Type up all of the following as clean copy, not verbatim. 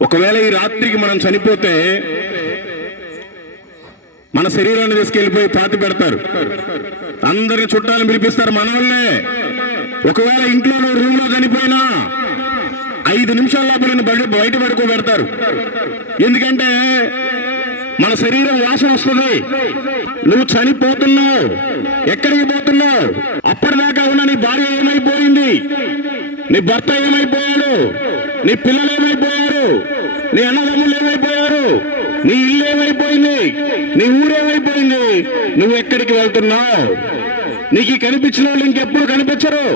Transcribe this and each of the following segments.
ఒకవేళ ఈ రాత్రికి మనం చనిపోతే మన శరీరాన్ని తీసుకెళ్లిపోయి పాతి పెడతారు, అందరిని చుట్టాలను పిలిపిస్తారు మన వాళ్ళే. ఒకవేళ ఇంట్లో రూమ్ లో చనిపోయినా 5 నిమిషాల లోపల బయట పడుకోబెడతారు. ఎందుకంటే మన శరీరం వాసన వస్తుంది. నువ్వు చనిపోతున్నావు, ఎక్కడికి పోతున్నావు? అప్పటిదాకా ఉన్న నీ భార్య ఏమైపోయింది, నీ భర్త ఏమైపోయాడు, నీ పిల్లలు ఏమైపోయారు, నీ అన్నదమ్ములు ఏమైపోయారు, నీ ఇల్లు ఏమైపోయింది, నీ ఊరేమైపోయింది, నువ్వు ఎక్కడికి వెళ్తున్నావు? నీకు కనిపించిన వాళ్ళు ఇంకెప్పుడు కనిపించరు.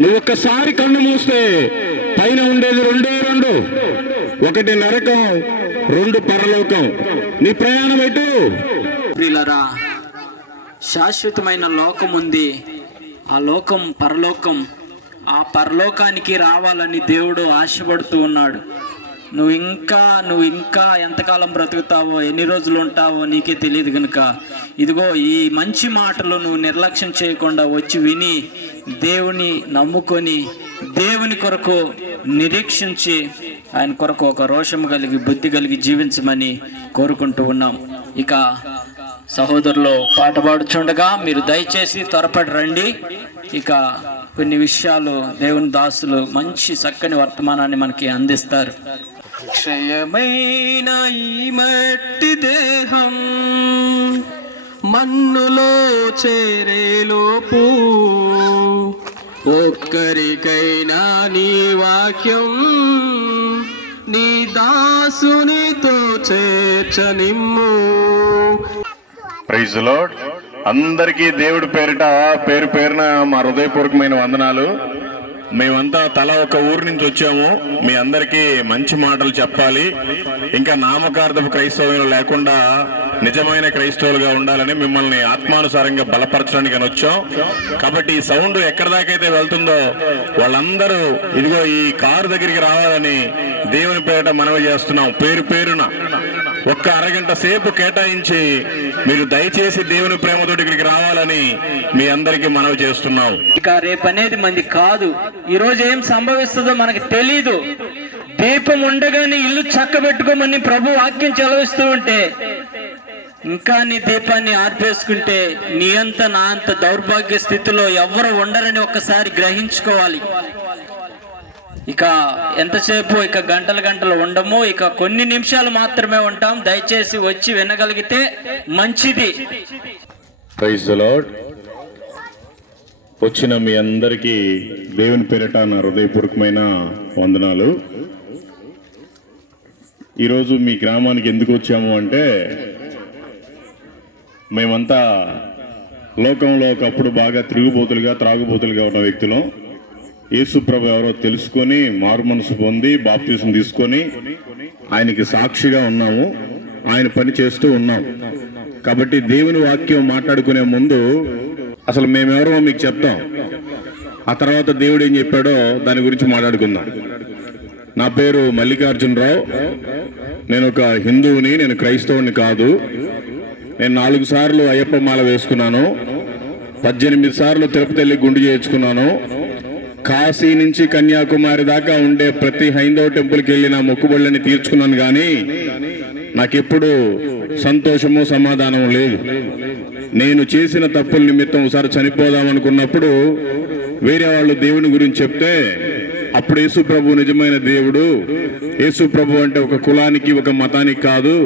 నువ్వు ఒక్కసారి కన్ను మూస్తే పైన ఉండేది రెండు, ఒకటి నరకం, 2 పరలోకం. నీ ప్రయాణం ఎటు? ప్రియులారా, శాశ్వతమైన లోకం ఉంది. ఆ లోకం పరలోకం. ఆ పరలోకానికి రావాలని దేవుడు ఆశపడుతూ ఉన్నాడు. నువ్వు ఇంకా ఎంతకాలం బ్రతుకుతావో, ఎన్ని రోజులు ఉంటావో నీకే తెలియదు కనుక ఇదిగో ఈ మంచి మాటలు నువ్వు నిర్లక్ష్యం చేయకుండా వచ్చి విని దేవుని నమ్ముకొని దేవుని కొరకు నిరీక్షించి ఆయన కొరకు ఒక రోషం కలిగి బుద్ధి కలిగి జీవించమని కోరుకుంటూ ఉన్నాం. ఇక సహోదరులు పాట పాడుచుండగా మీరు దయచేసి త్వరపడి రండి. ఇక కొన్ని విషయాలు దేవుని దాసులు మంచి చక్కని వర్తమానాన్ని మనకి అందిస్తారు. క్షయమైన ఈ మట్టి దేహం మన్నులో చేరేలోపు ఒక్కరికైనా నీ వాక్యం నీ దాసునితో చేర్చనిమ్ము. Praise the Lord. అందరికీ దేవుడి పేరిట పేరున మా హృదయపూర్వకమైన వందనాలు. మేమంతా తల ఒక ఊరు నుంచి వచ్చాము. మీ అందరికీ మంచి మాటలు చెప్పాలి, ఇంకా నామకార్థపు క్రైస్తవం లేకుండా నిజమైన క్రైస్తవులుగా ఉండాలని మిమ్మల్ని ఆత్మానుసారంగా బలపరచడానికి వచ్చాం. కాబట్టి ఈ సౌండ్ ఎక్కడి దాకైతే వెళ్తుందో వాళ్ళందరూ ఇదిగో ఈ కారు దగ్గరికి రావాలని దేవుని పేరిట మనవి చేస్తున్నాం. పేరున ఒక్క అరగంట సేపు కేటాయించి మీరు దయచేసి దేవుని ప్రేమతో ఇక్కడికి రావాలని మీ అందరికీ మనవి చేస్తున్నాం. ఇక రేపు అనేది మంది కాదు. ఈ రోజు ఏం సంభవిస్తుందో మనకు తెలీదు. దీపం ఉండగానే ఇల్లు చక్కబెట్టుకోమని ప్రభు వాక్యం చెలవిస్తూ ఉంటే ఇంకా నీ దీపాన్ని ఆర్పేసుకుంటే నీ అంత నా అంత దౌర్భాగ్య స్థితిలో ఎవరు ఉండరని ఒక్కసారి గ్రహించుకోవాలి. ఇక ఎంతసేపు ఇక గంటలు ఉండము, ఇక కొన్ని నిమిషాలు మాత్రమే ఉంటాం. దయచేసి వచ్చి వినగలిగితే మంచిది. Praise the lord. వచ్చిన మీ అందరికీ దేవుని పేరిట నా హృదయపూర్వకమైన వందనాలు. ఈరోజు మీ గ్రామానికి ఎందుకు వచ్చాము అంటే మేమంతా లోకంలో ఒకప్పుడు బాగా తిరుగుబోతులుగా త్రాగుబోతులుగా ఉన్న వ్యక్తులం. యేసు ప్రభు ఎవరో తెలుసుకొని మారు మనసు పొంది బాప్తిసం తీసుకొని ఆయనకి సాక్షిగా ఉన్నాము, ఆయన పని చేస్తూ ఉన్నాం. కాబట్టి దేవుని వాక్యం మాట్లాడుకునే ముందు అసలు మేమెవరో మీకు చెప్తాం, ఆ తర్వాత దేవుడు ఏం చెప్పాడో దాని గురించి మాట్లాడుకుందాం. నా పేరు మల్లికార్జునరావు. నేను ఒక హిందువుని, నేను క్రైస్తవుని కాదు. నేను 4 సార్లు అయ్యప్ప మాల వేసుకున్నాను, 18 సార్లు తిరుపతి వెళ్ళి గుండు చేయించుకున్నాను. కాశీ నుంచి కన్యాకుమారి దాకా ఉండే ప్రతి హైందవ టెంపుల్కి వెళ్ళి నా మొక్కుబళ్ళని తీర్చుకున్నాను. కానీ నాకెప్పుడు సంతోషము సమాధానం లేదు. నేను చేసిన తప్పుల నిమిత్తం ఒకసారి చనిపోదామనుకున్నప్పుడు వేరే వాళ్ళు దేవుని గురించి చెప్తే అప్పుడు యేసు ప్రభు నిజమైన దేవుడు, యేసు ప్రభు అంటే ఒక కులానికి ఒక మతానికి కాదు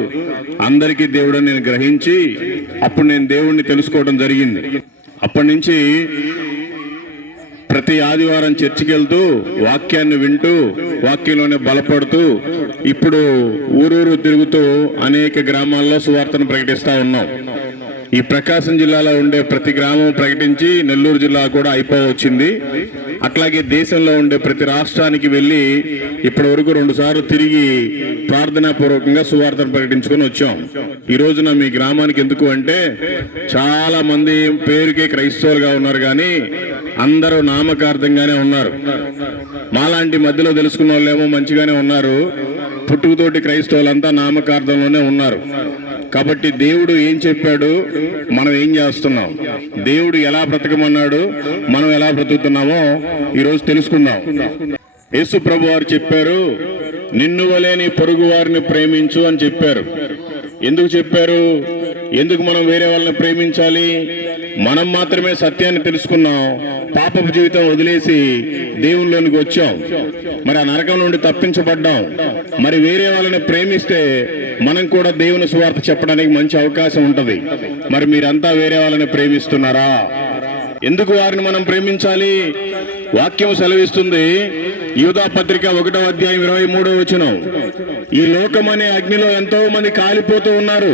అందరికీ దేవుడు నేను గ్రహించి అప్పుడు నేను దేవుణ్ణి తెలుసుకోవడం జరిగింది. అప్పటి నుంచి ప్రతి ఆదివారం చర్చికి వెళ్తూ వాక్యాన్ని వింటూ వాక్యంలోనే బలపడుతూ ఇప్పుడు ఊరూరు తిరుగుతూ అనేక గ్రామాల్లో సువార్తను ప్రకటిస్తూ ఉన్నాం. ఈ ప్రకాశం జిల్లాలో ఉండే ప్రతి గ్రామం ప్రకటించి నెల్లూరు జిల్లా కూడా అయిపోవచ్చింది. అట్లాగే దేశంలో ఉండే ప్రతి రాష్ట్రానికి వెళ్ళి ఇప్పటి వరకు 2 సార్లు తిరిగి ప్రార్థనాపూర్వకంగా సువార్తను ప్రకటించుకొని వచ్చాం. ఈ రోజున మీ గ్రామానికి ఎందుకు అంటే చాలా మంది పేరుకే క్రైస్తవులుగా ఉన్నారు, కానీ అందరూ నామకార్థంగానే ఉన్నారు. మాలాంటి మధ్యలో తెలుసుకున్న వాళ్ళేమో మంచిగానే ఉన్నారు, పుట్టుకతోటి క్రైస్తవులంతా నామకార్థంలోనే ఉన్నారు. కాబట్టి దేవుడు ఏం చెప్పాడు, మనం ఏం చేస్తున్నాం, దేవుడు ఎలా బ్రతకమన్నాడు, మనం ఎలా బ్రతుకుతున్నామో ఈరోజు తెలుసుకుందాం. యేసు ప్రభు వారు చెప్పారు, నిన్ను వలె నీ పొరుగు వారిని ప్రేమించు అని చెప్పారు. ఎందుకు చెప్పారు? ఎందుకు మనం వేరే వాళ్ళని ప్రేమించాలి? మనం మాత్రమే సత్యాన్ని తెలుసుకున్నాం, పాపపు జీవితం వదిలేసి దేవునిలోనికి వచ్చాం, మరి ఆ నరకం నుండి తప్పించబడ్డాం. మరి వేరే వాళ్ళని ప్రేమిస్తే మనం కూడా దేవుని సువార్త చెప్పడానికి మంచి అవకాశం ఉంటది. మరి మీరంతా వేరే వాళ్ళని ప్రేమిస్తున్నారా? ఎందుకు వారిని మనం ప్రేమించాలి? వాక్యం సెలవిస్తుంది, యూదా పత్రిక 1వ అధ్యాయం 23వ వచనం, ఈ లోకం అనే అగ్నిలో ఎంతో మంది కాలిపోతూ ఉన్నారు,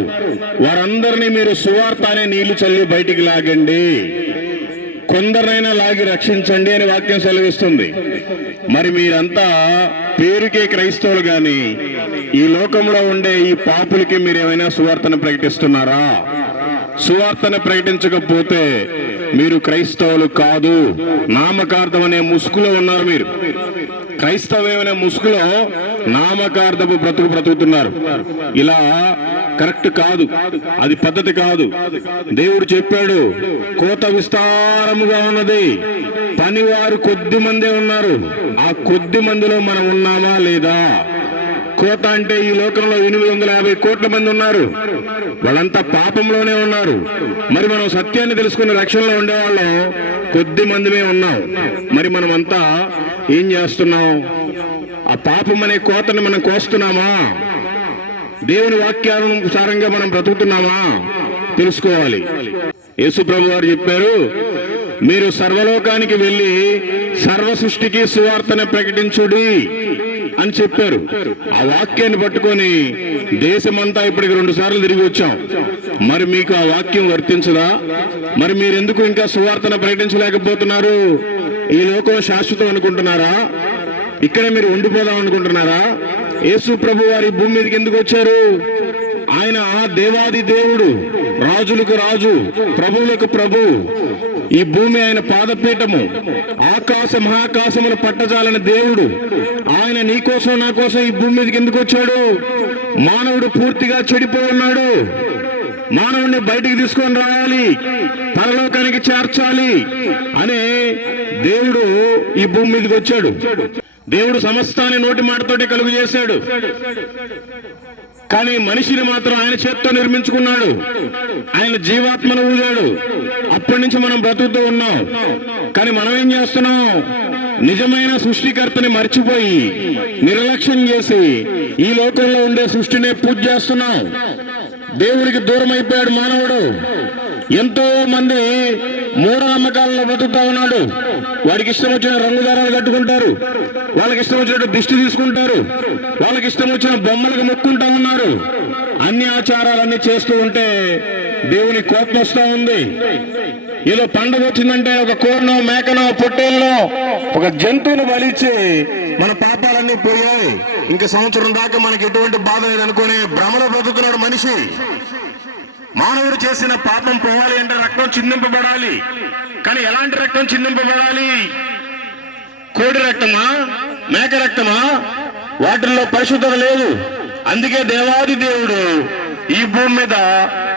వారందరినీ మీరు సువార్త అనే నీళ్లు చల్లి బయటికి లాగండి, కొందరైనా లాగి రక్షించండి అని వాక్యం సెలవిస్తుంది. మరి మీరంతా పేరుకే క్రైస్తవులు గాని ఈ లోకంలో ఉండే ఈ పాపులకి మీరేమైనా సువార్తను ప్రకటిస్తున్నారా? సువార్తను ప్రకటించకపోతే మీరు క్రైస్తవులు కాదు, నామకార్థం అనే ముసుగులో ఉన్నారు. మీరు క్రైస్తవమైన ముసుగులో నామకార్థపు బ్రతుకుతున్నారు. ఇలా కరెక్ట్ కాదు, అది పద్ధతి కాదు. దేవుడు చెప్పాడు, కోత విస్తారముగా ఉన్నది, పనివారు కొద్ది మందే ఉన్నారు. ఆ కొద్ది మందిలో మనం ఉన్నామా లేదా? కోత అంటే ఈ లోకంలో 850 కోట్ల మంది ఉన్నారు, వాళ్ళంతా పాపంలోనే ఉన్నారు. మరి మనం సత్యాన్ని తెలుసుకుని రక్షణలో ఉండేవాళ్ళం కొద్ది మందిమే ఉన్నాం. మరి మనమంతా ఏం చేస్తున్నాం? ఆ పాపం అనే కోతని మనం కోస్తున్నామా? దేవుని వాక్యానుసారంగా మనం బ్రతుకుతున్నామా? తెలుసుకోవాలి. యేసు ప్రభు వారు చెప్పారు, మీరు సర్వలోకానికి వెళ్ళి సర్వ సృష్టికి సువార్తను ప్రకటించుడి అని చెప్పారు. ఆ వాక్యాన్ని పట్టుకొని దేశమంతా ఇప్పటికి 2 సార్లు తిరిగి వచ్చాం. మరి మీకు ఆ వాక్యం వర్తించదా? మరి మీరెందుకు ఇంకా సువార్తను ప్రకటించలేకపోతున్నారు? ఈ లోకం శాశ్వతం అనుకుంటున్నారా? ఇక్కడే మీరు ఉండిపోదాం అనుకుంటున్నారా? యేసు ప్రభు వారి భూమి మీదకి ఎందుకు వచ్చారు? ఆయన దేవాది దేవుడు, రాజులకు రాజు, ప్రభువులకు ప్రభు. ఈ భూమి ఆయన పాదపీఠము, ఆకాశ మహాకాశమును పట్టజాలని దేవుడు. ఆయన నీ కోసం నా కోసం ఈ భూమి మీదకి ఎందుకు వచ్చాడు? మానవుడు పూర్తిగా చెడిపోయి ఉన్నాడు, మానవుడిని బయటికి తీసుకొని రావాలి, పరలోకానికి చేర్చాలి అనే దేవుడు ఈ భూమి మీదకి వచ్చాడు. దేవుడు సమస్తాన్ని నోటి మాటతోటి కలుగు చేశాడు, కానీ మనిషిని మాత్రం ఆయన చేత్తో నిర్మించుకున్నాడు. ఆయన జీవాత్మను ఊదాడు. అప్పటి నుంచి మనం బ్రతుకుతూ ఉన్నాం. కానీ మనం ఏం చేస్తున్నాం? నిజమైన సృష్టికర్తని మర్చిపోయి నిర్లక్ష్యం చేసి ఈ లోకంలో ఉండే సృష్టినే పూజ చేస్తున్నాం. దేవుడికి దూరం అయిపోయాడు మానవుడు. ఎంతో మంది మూఢనమ్మకాలలో బతుకుతా ఉన్నాడు. వాడికి ఇష్టం వచ్చిన రంగుదారాలు కట్టుకుంటారు, వాళ్ళకి ఇష్టం వచ్చినట్టు దిష్టి తీసుకుంటారు, వాళ్ళకి ఇష్టం వచ్చిన బొమ్మలకు మొక్కుంటా ఉన్నారు. అన్ని ఆచారాలన్నీ చేస్తూ ఉంటే దేవుని కోపం వస్తూ ఉంది. ఏదో పండుగ వచ్చిందంటే ఒక కోరనో మేకనో పొట్టేళ్ళనో ఒక జంతువును బలిచ్చి మన పాపాలన్నీ పోయాయి, ఇంకా సంవత్సరం దాకా మనకి ఎటువంటి బాధ లేదనుకునే భ్రమలో బ్రతుకుతున్నాడు మనిషి. మానవుడు చేసిన పాపం పోవాలి అంటే రక్తం చిందింపబడాలి. కానీ ఎలాంటి రక్తం చిందింపబడాలి? కోడి రక్తమా, మేక రక్తమా? వాటిల్లో పరిశుద్ధత లేదు. అందుకే దేవాది దేవుడు ఈ భూమి మీద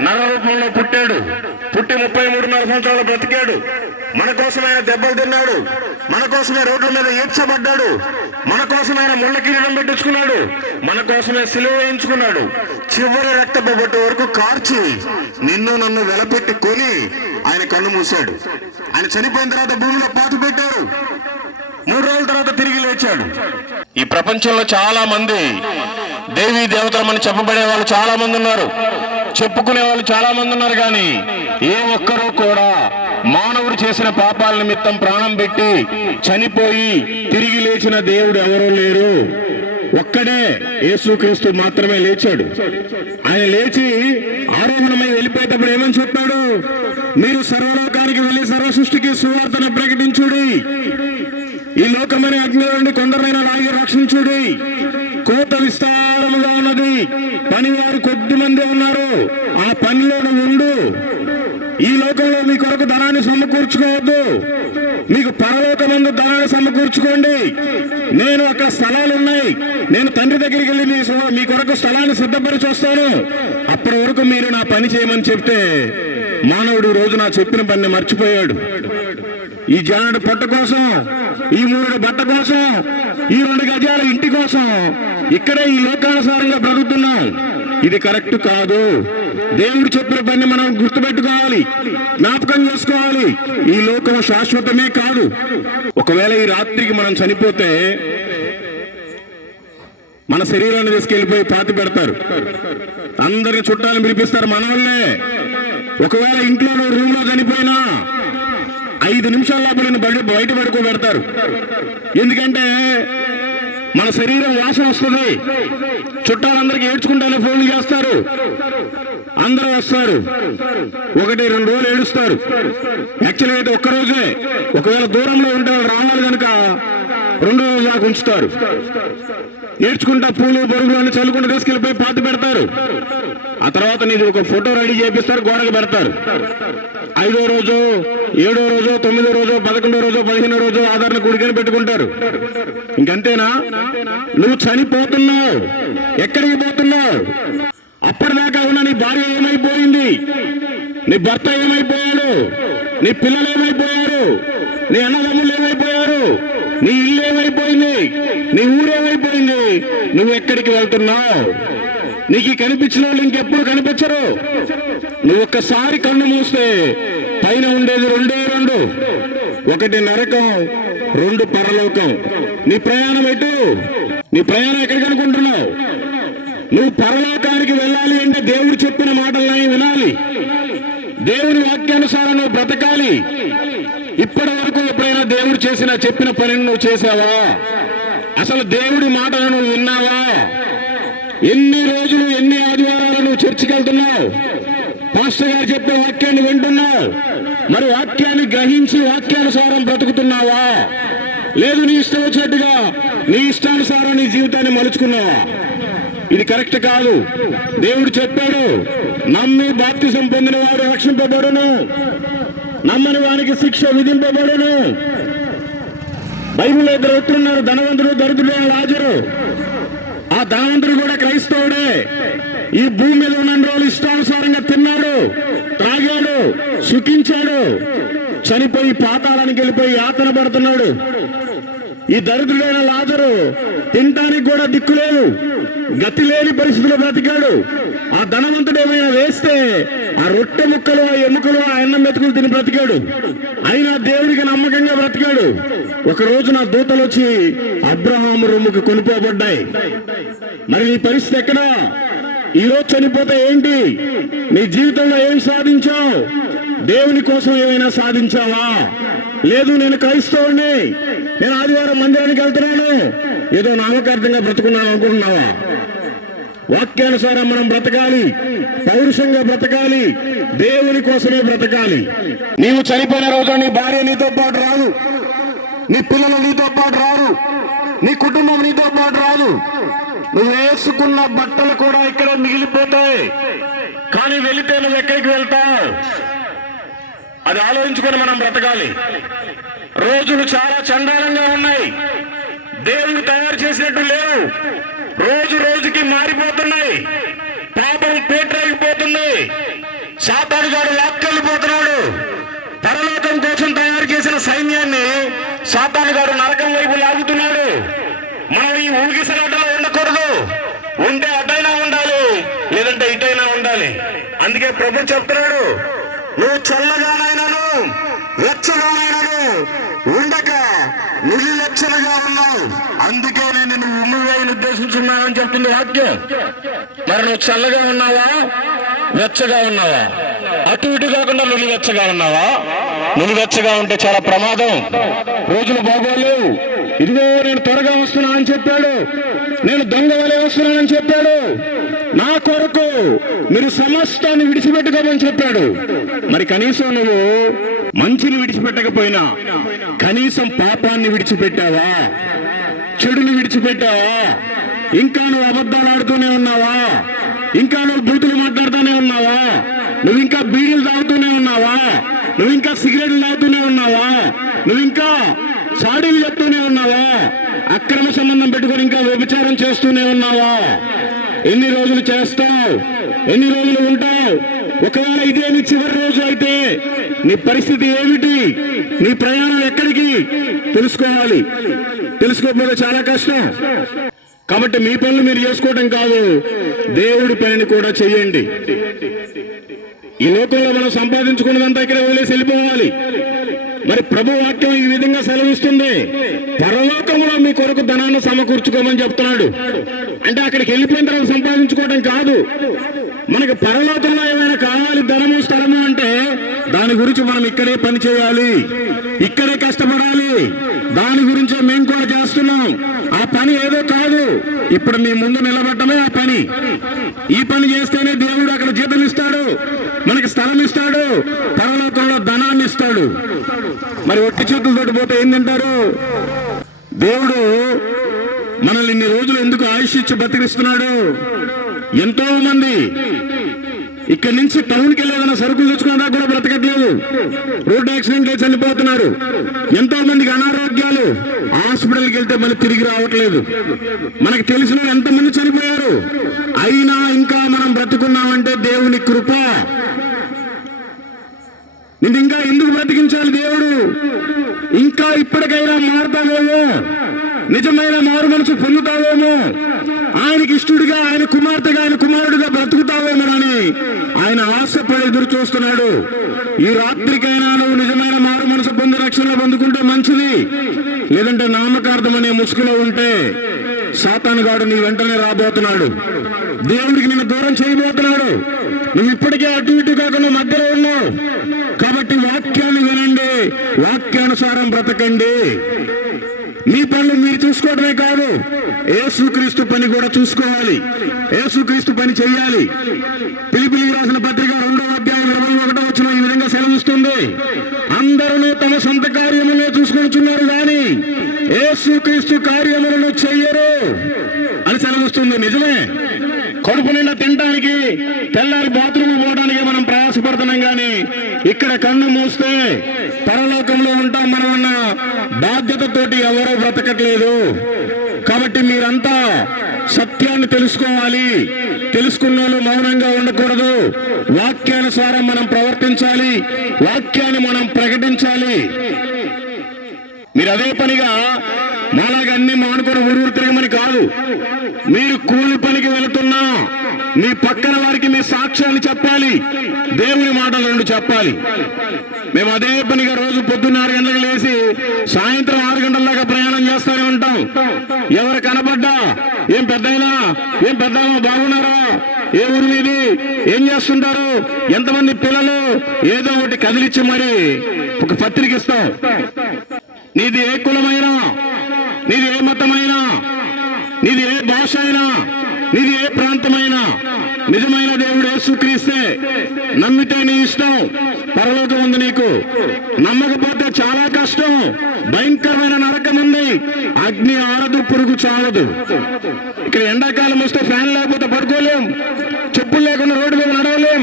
నర రూపంలో పుట్టాడు. పుట్టి 33.5 సంవత్సరాలు బ్రతికాడు. మన కోసమే దెబ్బలు తిన్నాడు, మన కోసమే రోడ్ల మీద ఈడ్చబడ్డాడు, మన కోసమే ఆయన ముళ్ళ కిరీటం పెట్టించుకున్నాడు, మన కోసమే సిలువ వేయించుకున్నాడు. చివరి రక్తపు బొట్టు వరకు కార్చి నిన్ను నన్ను వెలపెట్టి కొని ఆయన కన్ను మూశాడు. ఆయన చనిపోయిన తర్వాత భూమిలో పాత పెట్టారు. 3 రోజుల తర్వాత తిరిగి లేచాడు. ఈ ప్రపంచంలో చాలా మంది దేవీ దేవతలమని చెప్పబడే వాళ్ళు చాలా మంది ఉన్నారు, చెప్పుకునే వాళ్ళు చాలా మంది ఉన్నారు. కానీ ఏ ఒక్కరూ కూడా మానవుడు చేసిన పాపాల నిమిత్తం ప్రాణం పెట్టి చనిపోయి తిరిగి లేచిన దేవుడు ఎవరూ లేరు. ఒక్కడే యేసుక్రీస్తు మాత్రమే లేచాడు. ఆయన లేచి ఆరోహణమై వెళ్ళిపోయేటప్పుడు ఏమని చెప్పాడు? మీరు సర్వలోకానికి వెళ్ళి సర్వ సృష్టికి సువార్తను ప్రకటించుడి, ఈ లోకమనే అగ్ని నుండి కొందరైనా లాగి రక్షించుడి. కోత విస్తారముగా ఉన్నది, పనివారు కొద్ది మంది ఉన్నారు. ఆ పనిలో ఉండు. ఈ లోకంలో మీ కొరకు ధనాన్ని సమకూర్చుకోవద్దు, మీకు పరలోకమందు ధనాన్ని సమకూర్చుకోండి. నేను అక్కడ స్థలాలు ఉన్నాయి, నేను తండ్రి దగ్గరికి వెళ్ళి మీ కొరకు స్థలాన్ని సిద్ధపరిచి వస్తాను, అప్పటి వరకు మీరు నా పని చేయమని చెప్తే మానవుడు రోజు నా చెప్పిన పని మర్చిపోయాడు. ఈ జానడు పొట్ట కోసం, ఈ 3 బట్ట కోసం, ఈ 2 గజాల ఇంటి కోసం ఇక్కడే ఈ లోకానుసారంగా బ్రతుకుతున్నాం. ఇది కరెక్ట్ కాదు. దేవుడు చెప్పిన పని మనం గుర్తుపెట్టుకోవాలి, జ్ఞాపకం చేసుకోవాలి. ఈ లోకం శాశ్వతమే కాదు. ఒకవేళ ఈ రాత్రికి మనం చనిపోతే మన శరీరాన్ని తీసుకెళ్లిపోయి పాతి పెడతారు. అందరిని చుట్టాలను పిలిపిస్తారు మన వాళ్ళే. ఒకవేళ ఇంట్లో రూమ్ లో చనిపోయినా 5 నిమిషాల లోపల బయట పడుకోబెడతారు. ఎందుకంటే మన శరీరం వాసన వస్తుంది. చుట్టాలందరికీ ఏడ్చుకుంటానే ఫోన్లు చేస్తారు. అందరూ వస్తారు, 1-2 రోజులు ఏడుస్తారు. యాక్చువల్గా అయితే ఒక్కరోజే. ఒకవేళ దూరంలో ఉంటే వాళ్ళు రావాలి కనుక 2 రోజులు దాకా ఉంచుతారు. ఏడ్చుకుంటా పూలు బొరుగులు అన్ని చల్లుకుంటూ తీసుకెళ్ళిపోయి పాతి పెడతారు. ఆ తర్వాత నీది ఒక ఫోటో రెడీ చేపిస్తారు, గోడకు పెడతారు. 5వ రోజు, 7వ రోజు, 9వ రోజు, 11వ రోజు, 15వ రోజు ఆధారణ కూడికని పెట్టుకుంటారు. ఇంకంతేనా? నువ్వు చనిపోతున్నావు. ఎక్కడికి పోతున్నావు? అప్పటిదాకా ఉన్న నీ భార్య ఏమైపోయింది? నీ భర్త ఏమైపోయాడు? నీ పిల్లలు ఏమైపోయారు? నీ అన్నదమ్ములు ఏమైపోయారు? నీ ఇల్లు ఏమైపోయింది? నీ ఊరేమైపోయింది? నువ్వు ఎక్కడికి వెళ్తున్నావు? నీకు కనిపించిన వాళ్ళు ఇంకెప్పుడు కనిపించరు. నువ్వు ఒక్కసారి కన్ను మూస్తే పైన ఉండేది 2. ఒకటి నరకం, 2 పరలోకం. నీ ప్రయాణం ఎటు? నీ ప్రయాణం ఎక్కడికి అనుకుంటున్నావు? నువ్వు పరలోకానికి వెళ్ళాలి అంటే దేవుడు చెప్పిన మాటలని వినాలి. దేవుని వాక్యానుసారం నువ్వు బ్రతకాలి. ఇప్పటి వరకు ఎప్పుడైనా దేవుడు చెప్పిన పనిని నువ్వు చేసావా? అసలు దేవుడి మాటలను నువ్వు విన్నావా? ఎన్ని రోజులు, ఎన్ని ఆదివారాలు నువ్వు చర్చికి వెళ్తున్నావు? పాస్టర్ గారు చెప్పే వాక్యాన్ని వింటున్నావు. మరి వాక్యాన్ని గ్రహించి వాక్యానుసారం బ్రతుకుతున్నావా? లేదు నీ ఇష్టం వచ్చినట్టుగా నీ ఇష్టానుసారం నీ జీవితాన్ని మలుచుకున్నావా? ఇది కరెక్ట్ కాదు. దేవుడు చెప్పాడు, నమ్మి బాప్తిసం పొందిన వాడు రక్షింపబడును, నమ్మని వానికి శిక్ష విధింపబడును. బైబిల్లో 2 వ్యక్తులు ఉన్నారు, ధనవంతుడు, దరిద్రుడు, లాజరు. ఆ ధనవంతుడు కూడా క్రైస్తవుడే. ఈ భూమి మీద ఉన్న రోజులు ఇష్టానుసారంగా తిన్నాడు, త్రాగాడు, సుఖించాడు. చనిపోయి పాతాళానికి వెళ్ళిపోయి యాతన పడుతున్నాడు. ఈ దరిద్రుడైన లాజరు తినటానికి కూడా దిక్కులేదు, గతి లేని పరిస్థితిలో బ్రతికాడు. ఆ ధనవంతుడు ఏమైనా వేస్తే ఆ రొట్టె ముక్కలు, ఆ ఎముకలు, ఆ అన్నం మెతుకులు తిని బ్రతికాడు. అయినా దేవుడికి నమ్మకంగా బ్రతికాడు. ఒక రోజు నా దూతలు వచ్చి అబ్రహాము రొమ్ముకి కొనిపోబడ్డాయి. మరి నీ పరిస్థితి ఎక్కడా? ఈ రోజు చనిపోతే ఏంటి? నీ జీవితంలో ఏం సాధించావు? దేవుని కోసం ఏమైనా సాధించావా? లేదు నేను క్రైస్తవుడిని, నేను ఆదివారం మందిరానికి వెళ్తున్నాను, ఏదో నామకార్థంగా బ్రతుకున్నాను అనుకుంటున్నావా? వాక్యానుసారం మనం బ్రతకాలి, పౌరుషంగా బ్రతకాలి, దేవుని కోసమే బ్రతకాలి. నీవు చనిపోయిన రోజు నీ భార్య నీతో పాటు రాదు, నీ పిల్లలు నీతో పాటు రారు, నీ కుటుంబం నీతో పాటు రాదు. నువ్వు వేసుకున్న బట్టలు కూడా ఇక్కడ మిగిలిపోతాయి. కానీ వెళితే నువ్వు ఎక్కడికి వెళ్తావు? అది ఆలోచించుకొని మనం బ్రతకాలి. రోజులు చాలా చండాలంగా ఉన్నాయి. దేవుడు తయారు చేసినట్టు లేవు. రోజు రోజుకి మారిపోతున్నాయి. పాపం పేటరైపోతుంది. సాతాను గారు లాక్కెళ్ళిపోతున్నాడు. పరలోకం కోసం తయారు చేసిన సైన్యాన్ని సాతాను గారు నరకం వైపు లాగుతున్నాడు. మనం ఈ ఊగిసలాటలో ఉండకూడదు. ఉంటే అటైనా ఉండాలి, లేదంటే ఇటైనా ఉండాలి. అందుకే ప్రభు చెప్తున్నాడు, నువ్వు చల్లగానైనాను వెచ్చగానైనాను ఉండక నిర్లక్షణగా ఉన్నావు, అందుకే నేను నిన్ను ఉమ్మివేయని ఉద్దేశించున్నానని చెప్తుంది వాక్యం. మరి నువ్వు చల్లగా ఉన్నావా, వెచ్చగా ఉన్నావా? అటు ఇటు కాకుండా నులివెచ్చగా ఉన్నావా? నులివెచ్చగా ఉంటే చాలా ప్రమాదం. రోజులు బాగోలేవు. ఇదిగో నేను త్వరగా వస్తున్నానని చెప్పాడు, నేను దొంగ వలె వస్తున్నానని చెప్పాడు. నా కొరకు మీరు సమస్తాన్ని విడిచిపెట్టుకోమని చెప్పాడు. మరి కనీసం నువ్వు మంచిని విడిచిపెట్టకపోయినా కనీసం పాపాన్ని విడిచిపెట్టావా? చెడుని విడిచిపెట్టావా? ఇంకా నువ్వు అబద్ధాలు ఆడుతూనే ఉన్నావా? ఇంకా నువ్వు బూతులు మాట్లాడుతూనే ఉన్నావా? నువ్వు ఇంకా బీడీలు తాగుతూనే ఉన్నావా? నువ్వు ఇంకా సిగరెట్లు తాగుతూనే ఉన్నావా? నువ్వు ఇంకా సాడీలు చెప్తూనే ఉన్నావా? అక్రమ సంబంధం పెట్టుకొని ఇంకా వ్యభిచారం చేస్తూనే ఉన్నావా? ఎన్ని రోజులు చేస్తావు? ఎన్ని రోజులు ఉంటావు? ఒకవేళ ఇదే నీ చివరి రోజు అయితే నీ పరిస్థితి ఏమిటి? నీ ప్రయాణం ఎక్కడికి? తెలుసుకోవాలి. తెలుసుకోకపోతే చాలా కష్టం. కాబట్టి మీ పనులు మీరు చేసుకోవడం కాదు, దేవుడి పనిని కూడా చెయ్యండి. ఈ లోకంలో మనం సంపాదించుకున్నదంతా ఇక్కడ వదిలేసి వెళ్ళిపోవాలి. మరి ప్రభు వాక్యం ఈ విధంగా సెలవిస్తుంది, పరలోకంలో మీ కొరకు ధనాన్ని సమకూర్చుకోమని చెప్తున్నాడు. అంటే అక్కడికి వెళ్ళిపోయిన తర్వాత సంపాదించుకోవడం కాదు, మనకి పరలోకంలో ఏమైనా కావాలి ధనము స్థలము అంటే దాని గురించి మనం ఇక్కడే పని చేయాలి, ఇక్కడే కష్టపడాలి. దాని గురించే మేము కూడా చేస్తున్నాం. ఆ పని ఏదో కాదు, ఇప్పుడు మీ ముందు నిలబడటమే ఆ పని. ఈ పని చేస్తేనే దేవుడు అక్కడ జీతం ఇస్తాడు, మనకి స్థలం ఇస్తాడు, పరలోకంలో ధనాన్ని ఇస్తాడు. మరి ఒట్టి చేతులతో పోతే ఏం తింటారు? దేవుడు మనల్ని ఇన్ని రోజులు ఎందుకు ఆయుష్ ఇచ్చి బతికిస్తున్నాడు? ఎంతో మంది ఇక్కడి నుంచి టౌన్కి వెళ్ళేదన్నా సరుకులు తెచ్చుకున్నా కూడా బ్రతకట్లేదు, రోడ్డు యాక్సిడెంట్ అయి చనిపోతున్నారు. ఎంతో మందికి అనారోగ్యాలు, హాస్పిటల్కి వెళ్తే మళ్ళీ తిరిగి రావట్లేదు. మనకు తెలిసిన ఎంతమంది చనిపోయారు, అయినా ఇంకా మనం బ్రతుకున్నామంటే దేవుని కృప. నిన్ను ఇంకా ఎందుకు బ్రతికించాలి దేవుడు? ఇంకా ఇప్పటికైనా మారుతావేమో, నిజమైన మారు మనసు పొందుతావేమో, ఆయనకి ఇష్టడుగా, ఆయన కుమార్తెగా, ఆయన కుమారుడిగా బ్రతుకుతావేమోనని ఆయన ఆశపడి ఎదురు చూస్తున్నాడు. ఈ రాత్రికైనా నువ్వు నిజమైన మారు మనసు పొంది రక్షణలో పొందుకుంటే మంచిది. లేదంటే నామకార్థం అనే ముసుగులో ఉంటే సాతానుగాడు నీ వెంటనే రాబోతున్నాడు, దేవుడికి నిన్ను దూరం చేయబోతున్నాడు. నువ్వు ఇప్పటికే అటు ఇటు కాకుండా మధ్యలో ఉన్నావు. కాబట్టి వాక్యాన్ని వినండి, వాక్యానుసారం బ్రతకండి. మీ పనులు మీరు చూసుకోవడమే కాదు, యేసుక్రీస్తు పని కూడా చూసుకోవాలి, యేసుక్రీస్తు పని చెయ్యాలి. ఫిలిప్పీయులకు రాసిన పత్రిక 2వ అధ్యాయం 21వ వచనం ఈ విధంగా సెలవిస్తుంది, అందరూ తమ సొంత కార్యములను చూసుకొనిచున్నారు కానీ యేసుక్రీస్తు కార్యములను చెయ్యరు అని సెలవిస్తుంది. నిజమే, కడుపు నిండా తినడానికి, తెల్లారి బాత్రూమ్ పోవడానికి మనం ప్రయాసపడుతున్నాం కానీ ఇక్కడ కన్ను మూస్తే పరలోకంలో ఉంటాం మనం అన్న బాధ్యతతోటి ఎవరో బ్రతకట్లేదు. కాబట్టి మీరంతా సత్యాన్ని తెలుసుకోవాలి. తెలుసుకున్న వాళ్ళు మౌనంగా ఉండకూడదు. వాక్యానుసారం మనం ప్రవర్తించాలి, వాక్యాన్ని మనం ప్రకటించాలి. మీరు అదే పనిగా మాలాగా అన్ని మానుకొని ఊరు తిరగమని కాదు. మీరు కూలి పనికి వెళుతున్నా మీ పక్కన వారికి మీ సాక్ష్యాన్ని చెప్పాలి, దేవుని మాటలు 2 చెప్పాలి. మేము అదే పనిగా రోజు పొద్దున్న 6 గంటలకు లేచి సాయంత్రం 6 గంటల దాకా ప్రయాణం చేస్తూనే ఉంటాం. ఎవరు కనబడ్డా, ఏం పెద్దయినా, ఏం పెద్దమ్మా బాగున్నారా, ఏ ఊరు మీది, ఏం చేస్తుంటారు, ఎంతమంది పిల్లలు, ఏదో ఒకటి కదిలిచ్చి మరి ఒక పత్రిక ఇస్తాం. నీది ఏ కులమైనా, నీది ఏ మతమైనా, నీది ఏ భాష అయినా, నీది ఏ ప్రాంతమైనా, నిజమైన దేవుడు యేసుక్రీస్తే. నమ్మితే నీ ఇష్టం, పరలోకం ఉంది నీకు. నమ్మకపోతే చాలా కష్టం, భయంకరమైన నరకం ఉంది, అగ్ని ఆరదు, పురుగు చావదు. ఇక్కడ ఎండాకాలం వస్తే ఫ్యాన్ లేకపోతే పడుకోలేం, చెప్పులు లేకుండా రోడ్డు మీద నడవలేం.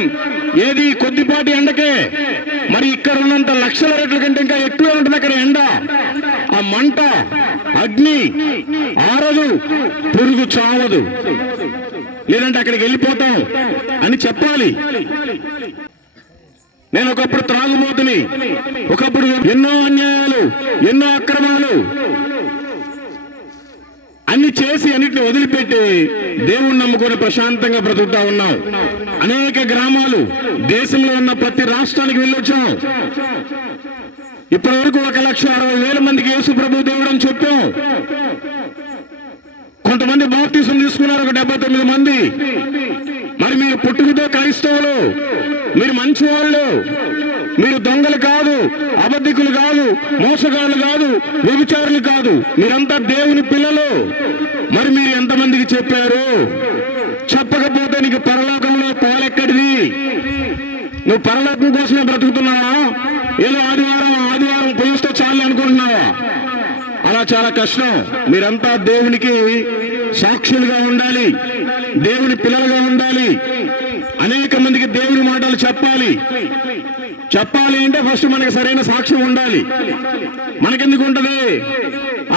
ఏది కొద్దిపాటి ఎండకే. మరి ఇక్కడ ఉన్నంత లక్షల రెట్ల కంటే ఇంకా ఎక్కువ ఉంటుంది అక్కడ ఎండ. ఆ మంట, అగ్ని ఆరదు, పురుగు చావదు. లేదంటే అక్కడికి వెళ్ళిపోతాం అని చెప్పాలి. నేను ఒకప్పుడు త్రాగుబోతుని, ఒకప్పుడు ఎన్నో అన్యాయాలు, ఎన్నో అక్రమాలు అన్ని చేసి అన్నిటిని వదిలిపెట్టి దేవుణ్ణి నమ్ముకొని ప్రశాంతంగా బ్రతుకుతా ఉన్నాం. అనేక గ్రామాలు, దేశంలో ఉన్న ప్రతి రాష్ట్రానికి వెళ్ళొచ్చాం. ఇప్పటి వరకు 1,60,000 మందికి యేసు ప్రభు దేవుడు అని చెప్పాం. కొంతమంది బాప్టిజం తీసుకున్నారు, 79 మంది. మరి మీరు పుట్టుకతో క్రైస్తవులు, మీరు మంచి వాళ్ళు, మీరు దొంగలు కాదు, అబద్ధికులు కాదు, మోసగాళ్ళు కాదు, వ్యభిచారులు కాదు, మీరంతా దేవుని పిల్లలు. మరి మీరు ఎంతమందికి చెప్పారు? చెప్పకపోతే నీకు పరలోకంలో పాలెక్కడిది? నువ్వు పరలోకం కోసమే బ్రతుకుతున్నావా? ఏదో ఆదివారం పోలిస్తే చాలు అనుకుంటున్నావా? అలా చాలా కష్టం. మీరంతా దేవునికి సాక్షులుగా ఉండాలి, దేవుని పిల్లలుగా ఉండాలి. అనేక మందికి దేవుని మాటలు చెప్పాలి. చెప్పాలి అంటే ఫస్ట్ మనకి సరైన సాక్ష్యం ఉండాలి. మనకెందుకు ఉంటుంది?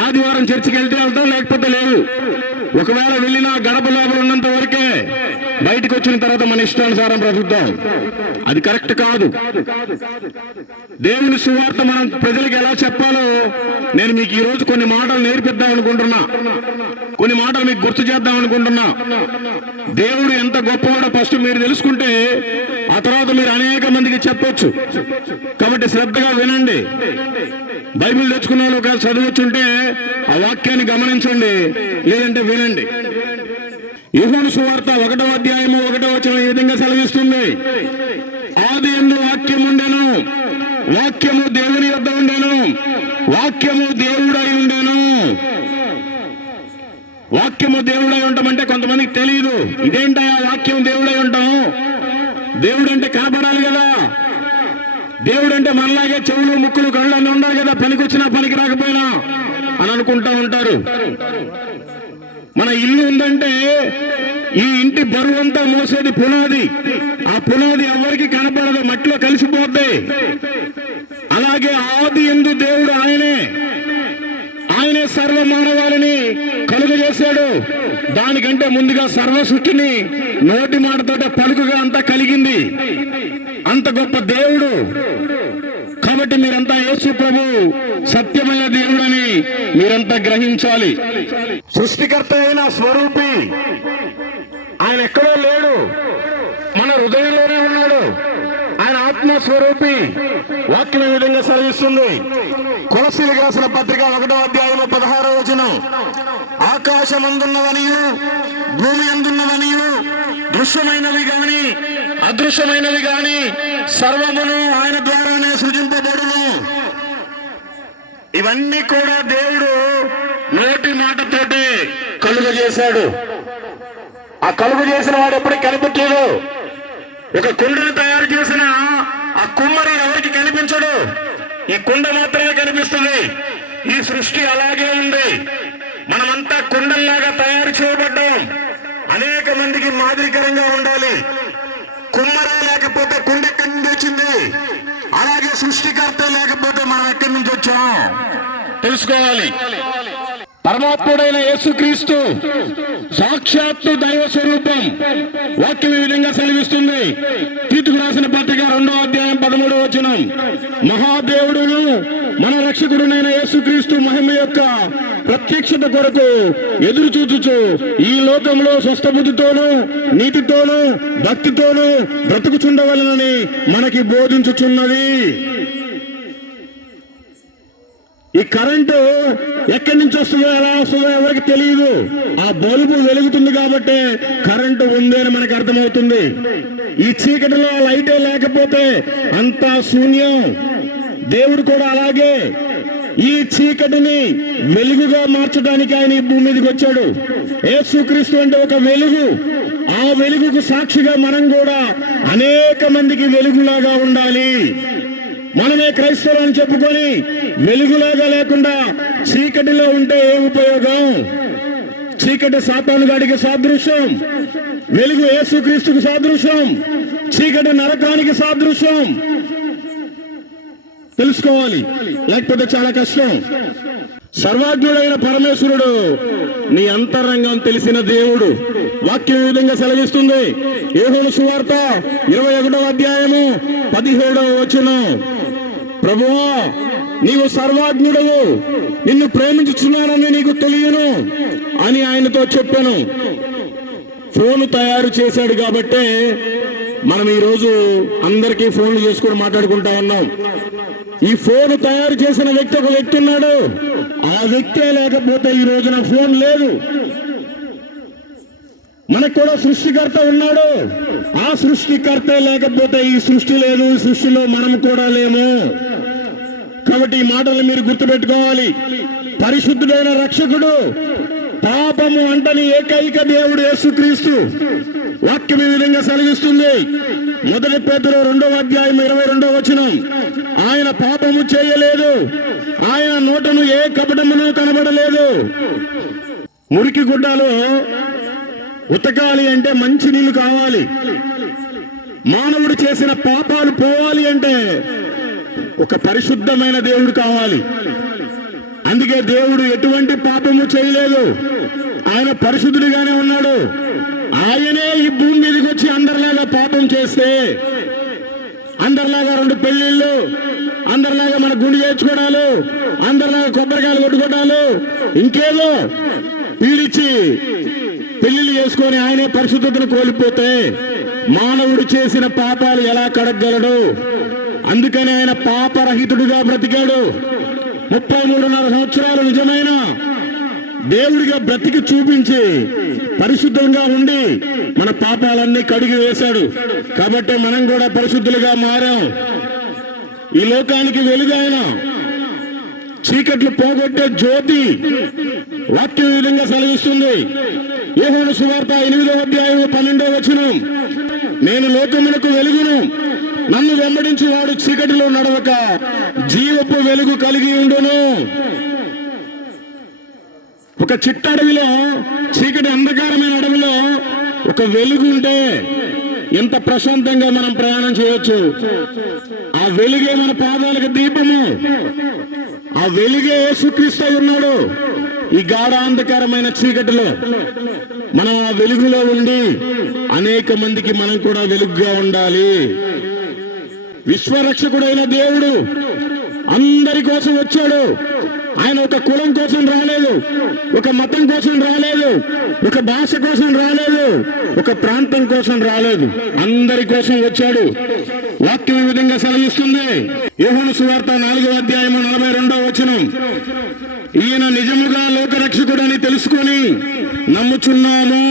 ఆదివారం చర్చికి వెళ్తాం, లేకపోతే లేదు. ఒకవేళ వెళ్ళినా గడప లోపల ఉన్నంత వరకే, బయటకు వచ్చిన తర్వాత మన ఇష్టానుసారం బ్రతుకుతాం. అది కరెక్ట్ కాదు. దేవుని సువార్త మనం ప్రజలకు ఎలా చెప్పాలో నేను మీకు ఈ రోజు కొన్ని మాటలు నేర్పిద్దాం అనుకుంటున్నా. కొన్ని మాటలు మీకు గుర్తు చేద్దాం అనుకుంటున్నా. దేవుడు ఎంత గొప్పవాడో ఫస్ట్ మీరు తెలుసుకుంటే ఆ తర్వాత మీరు అనేక మందికి చెప్పొచ్చు. కాబట్టి శ్రద్ధగా వినండి. బైబిల్ తెచ్చుకున్న వాళ్ళు ఒకవేళ చదవచ్చుంటే ఆ వాక్యాన్ని గమనించండి, లేదంటే వినండి. యోహాను సువార్త 1వ అధ్యాయము 1వ వచనం ఈ విధంగా సెలవిస్తుంది. ఆది యందు వాక్యం ఉండెను, వాక్యము దేవుని యొద్ద ఉండెను, వాక్యము దేవుడై ఉండెను. వాక్యము దేవుడై ఉండమంటే కొంతమందికి తెలియదు. ఇదేంటా వాక్యం దేవుడై ఉంటాం? దేవుడు అంటే కనపడాలి కదా. దేవుడు అంటే మనలాగే చెవులు ముక్కులు కళ్ళు అన్నీ ఉండాలి కదా, పనికొచ్చినా పనికి రాకపోయినా అని అనుకుంటా ఉంటారు. మన ఇల్లు ఉందంటే ఈ ఇంటి బరువు అంతా మోసేది పునాది. ఆ పునాది ఎవరికి కనపడదు, మట్టిలో కలిసిపోద్ది. అలాగే ఆది యందు దేవుడు ఆయనే సర్వ మానవాళిని కలుగజేశాడు. దానికంటే ముందుగా సర్వ సృష్టిని నోటి మాటతోటే పలుకుగా అంతా కలిగింది. అంత గొప్ప దేవుడు. కాబట్టి మీరంతా యేసు ప్రభు సత్యమైన దేవుడని మీరంతా గ్రహించాలి. సృష్టికర్త అయిన స్వరూపి ఆయన ఎక్కడో లేడు, మన హృదయంలోనే ఉన్నాడు. ఆయన ఆత్మస్వరూపి. వాక్యం ఈ విధంగా సెలవిస్తుంది. కొలస్సీయులకు రాసిన పత్రిక 1వ అధ్యాయము 16వ వచనం. ఆకాశమందున్నవనియు భూమి అందున్నవనియు దృశ్యమైనవి గాని అదృశ్యమైనవి గాని సర్వమును ఆయన ద్వారానే సృజింపబడును. ఇవన్నీ కూడా దేవుడు నోటి మాటతోటి కలుగ చేశాడు. ఆ కలుగ చేసిన వాడు ఎప్పటికి కనిపించడు. ఒక కుండను తయారు చేసిన ఆ కుమ్మరి ఎవరికి కనిపించడు, ఈ కుండ మాత్రమే కనిపిస్తుంది. ఈ సృష్టి అలాగే ఉంది. మనమంతా కుండల్లాగా తయారు చేయబడ్డాం. అనేక మందికి మాదిరికరంగా ఉండాలి. కుమ్మరే లేకపోతే కుండ ఎక్కడి నుంచి వచ్చింది, అలాగే సృష్టికర్త లేకపోతే మనం ఎక్కడి నుంచి వచ్చాం తెలుసుకోవాలి. పరమాత్ముడైన యేసుక్రీస్తు సాక్షాత్తు దైవ స్వరూపం. వాక్యం ఈ విధంగా సెలవిస్తుంది. తీతుకు రాసిన పత్రిక 2వ అధ్యాయం 13వ వచనం. మహాదేవుడును మన రక్షకుడునైన యేసుక్రీస్తు మహిమ యొక్క ప్రత్యక్షత కొరకు ఎదురు చూచుచు ఈ లోకంలో స్వస్థ బుద్ధితోనూ నీతితోనూ భక్తితోనూ బ్రతుకుచుండవలనని మనకి బోధించుచున్నది. ఈ కరెంటు ఎక్కడి నుంచి వస్తుందో ఎలా వస్తుందో ఎవరికి తెలియదు. ఆ బల్బు వెలుగుతుంది కాబట్టి కరెంటు ఉంది అని మనకు అర్థమవుతుంది. ఈ చీకటిలో లైటే లేకపోతే అంతా శూన్యం. దేవుడు కూడా అలాగే ఈ చీకటిని వెలుగుగా మార్చడానికి ఆయన ఈ భూమి మీదకి వచ్చాడు. యేసుక్రీస్తు అంటే ఒక వెలుగు. ఆ వెలుగుకు సాక్షిగా మనం కూడా అనేక మందికి వెలుగులాగా ఉండాలి. మనమే క్రైస్తవులు అని చెప్పుకొని వెలుగులాగా లేకుండా చీకటిలో ఉంటే ఏం ఉపయోగం? చీకటి సాతాను గాడికి సాదృశ్యం, వెలుగు యేసుక్రీస్తుకు సాదృశ్యం, చీకటి నరకానికి సాదృశ్యం. తెలుసుకోవాలి, లేకపోతే చాలా కష్టం. సర్వజ్ఞుడైన పరమేశ్వరుడు నీ అంతరంగం తెలిసిన దేవుడు. వాక్యం ఈ విధంగా సెలవిస్తుంది. యోహాను సువార్త 21వ అధ్యాయము 17వ వచనం. ప్రభువా, నీవు సర్వజ్ఞుడవు, నిన్ను ప్రేమించుచున్నానని నీకు తెలియను అని ఆయనతో చెప్పాను. ఫోను తయారు చేశాడు కాబట్టే మనం ఈరోజు అందరికీ ఫోన్లు చేసుకుని మాట్లాడుకుంటా ఉన్నాం. ఈ ఫోన్ తయారు చేసిన వ్యక్తి ఒక వ్యక్తి ఉన్నాడు. ఆ వ్యక్తే లేకపోతే ఈ రోజున ఫోన్ లేదు. మనకు కూడా సృష్టికర్త ఉన్నాడు. ఆ సృష్టికర్తే లేకపోతే ఈ సృష్టి లేదు. ఈ సృష్టిలో మనం కూడా లేము. కాబట్టి ఈ మాటలు మీరు గుర్తుపెట్టుకోవాలి. పరిశుద్ధుడైన రక్షకుడు, పాపము అంటని ఏకైక దేవుడు యేసుక్రీస్తు. వాక్యం ఈ విధంగా సెలవిస్తుంది. 1 పేతురు 2వ అధ్యాయం 22వ వచనం. ఆయన పాపము చేయలేదు, ఆయన నోటను ఏ కపటమును కనబడలేదు. మురికి గుడ్డలో ఉతకాలి అంటే మంచి నీళ్లు కావాలి. మానవుడు చేసిన పాపాలు పోవాలి అంటే ఒక పరిశుద్ధమైన దేవుడు కావాలి. అందుకే దేవుడు ఎటువంటి పాపము చేయలేదు. ఆయన పరిశుద్ధుడిగానే ఉన్నాడు. ఆయనే ఈ భూమి మీదకి వచ్చి అందరిలాగా పాపం చేస్తే, అందరిలాగా 2 పెళ్లిళ్ళు, అందరిలాగా మన గుండె చేర్చుకోవడాలు, అందరిలాగా కొబ్బరికాయలు కొట్టుకోవడాలు, ఇంకేదో పీడిచి పెళ్లిళ్ళు చేసుకొని ఆయనే పరిశుద్ధతను కోల్పోతే మానవుడు చేసిన పాపాలు ఎలా కడగలడు? అందుకని ఆయన పాపరహితుడుగా బ్రతికాడు. 33.5 సంవత్సరాలు నిజమైన దేవుడిగా బ్రతికి చూపించి పరిశుద్ధంగా ఉండి మన పాపాలన్నీ కడిగి వేశాడు. కాబట్టి మనం కూడా పరిశుద్ధులుగా మారాం. ఈ లోకానికి వెలుగు ఆయన, చీకట్లు పోగొట్టే జ్యోతి. వాక్యం ఈ విధంగా సెలవిస్తుంది. యోహాను సువార్త 8వ అధ్యాయం 12వ వచనం, నేను లోకమునకు వెలుగును, నన్ను వెంబడించి వాడు చీకటిలో నడవక జీవపు వెలుగు కలిగి ఉండును. ఒక చిట్టడవిలో, చీకటి అంధకారమైన అడవిలో ఒక వెలుగు ఉంటే ఎంత ప్రశాంతంగా మనం ప్రయాణం చేయొచ్చు. ఆ వెలుగే మన పాదాలకు దీపము. ఆ వెలుగే యేసుక్రీస్తు ఉన్నాడు. ఈ గాఢాంధకారమైన చీకటిలో మనం ఆ వెలుగులో ఉండి అనేక మందికి మనం కూడా వెలుగుగా ఉండాలి. విశ్వరక్షకుడైన దేవుడు అందరి కోసం వచ్చాడు. ఆయన ఒక కులం కోసం రాలేదు, ఒక మతం కోసం రాలేదు, ఒక భాష కోసం రాలేదు, ఒక ప్రాంతం కోసం రాలేదు, అందరి కోసం వచ్చాడు. వాక్యం ఈ విధంగా సెలవిస్తుంది. యోహాను సువార్త 4వ అధ్యాయం 42వ వచనం, ఈయన నిజముగా లోకరక్షకుడని తెలుసుకొని నమ్ముచున్నాము.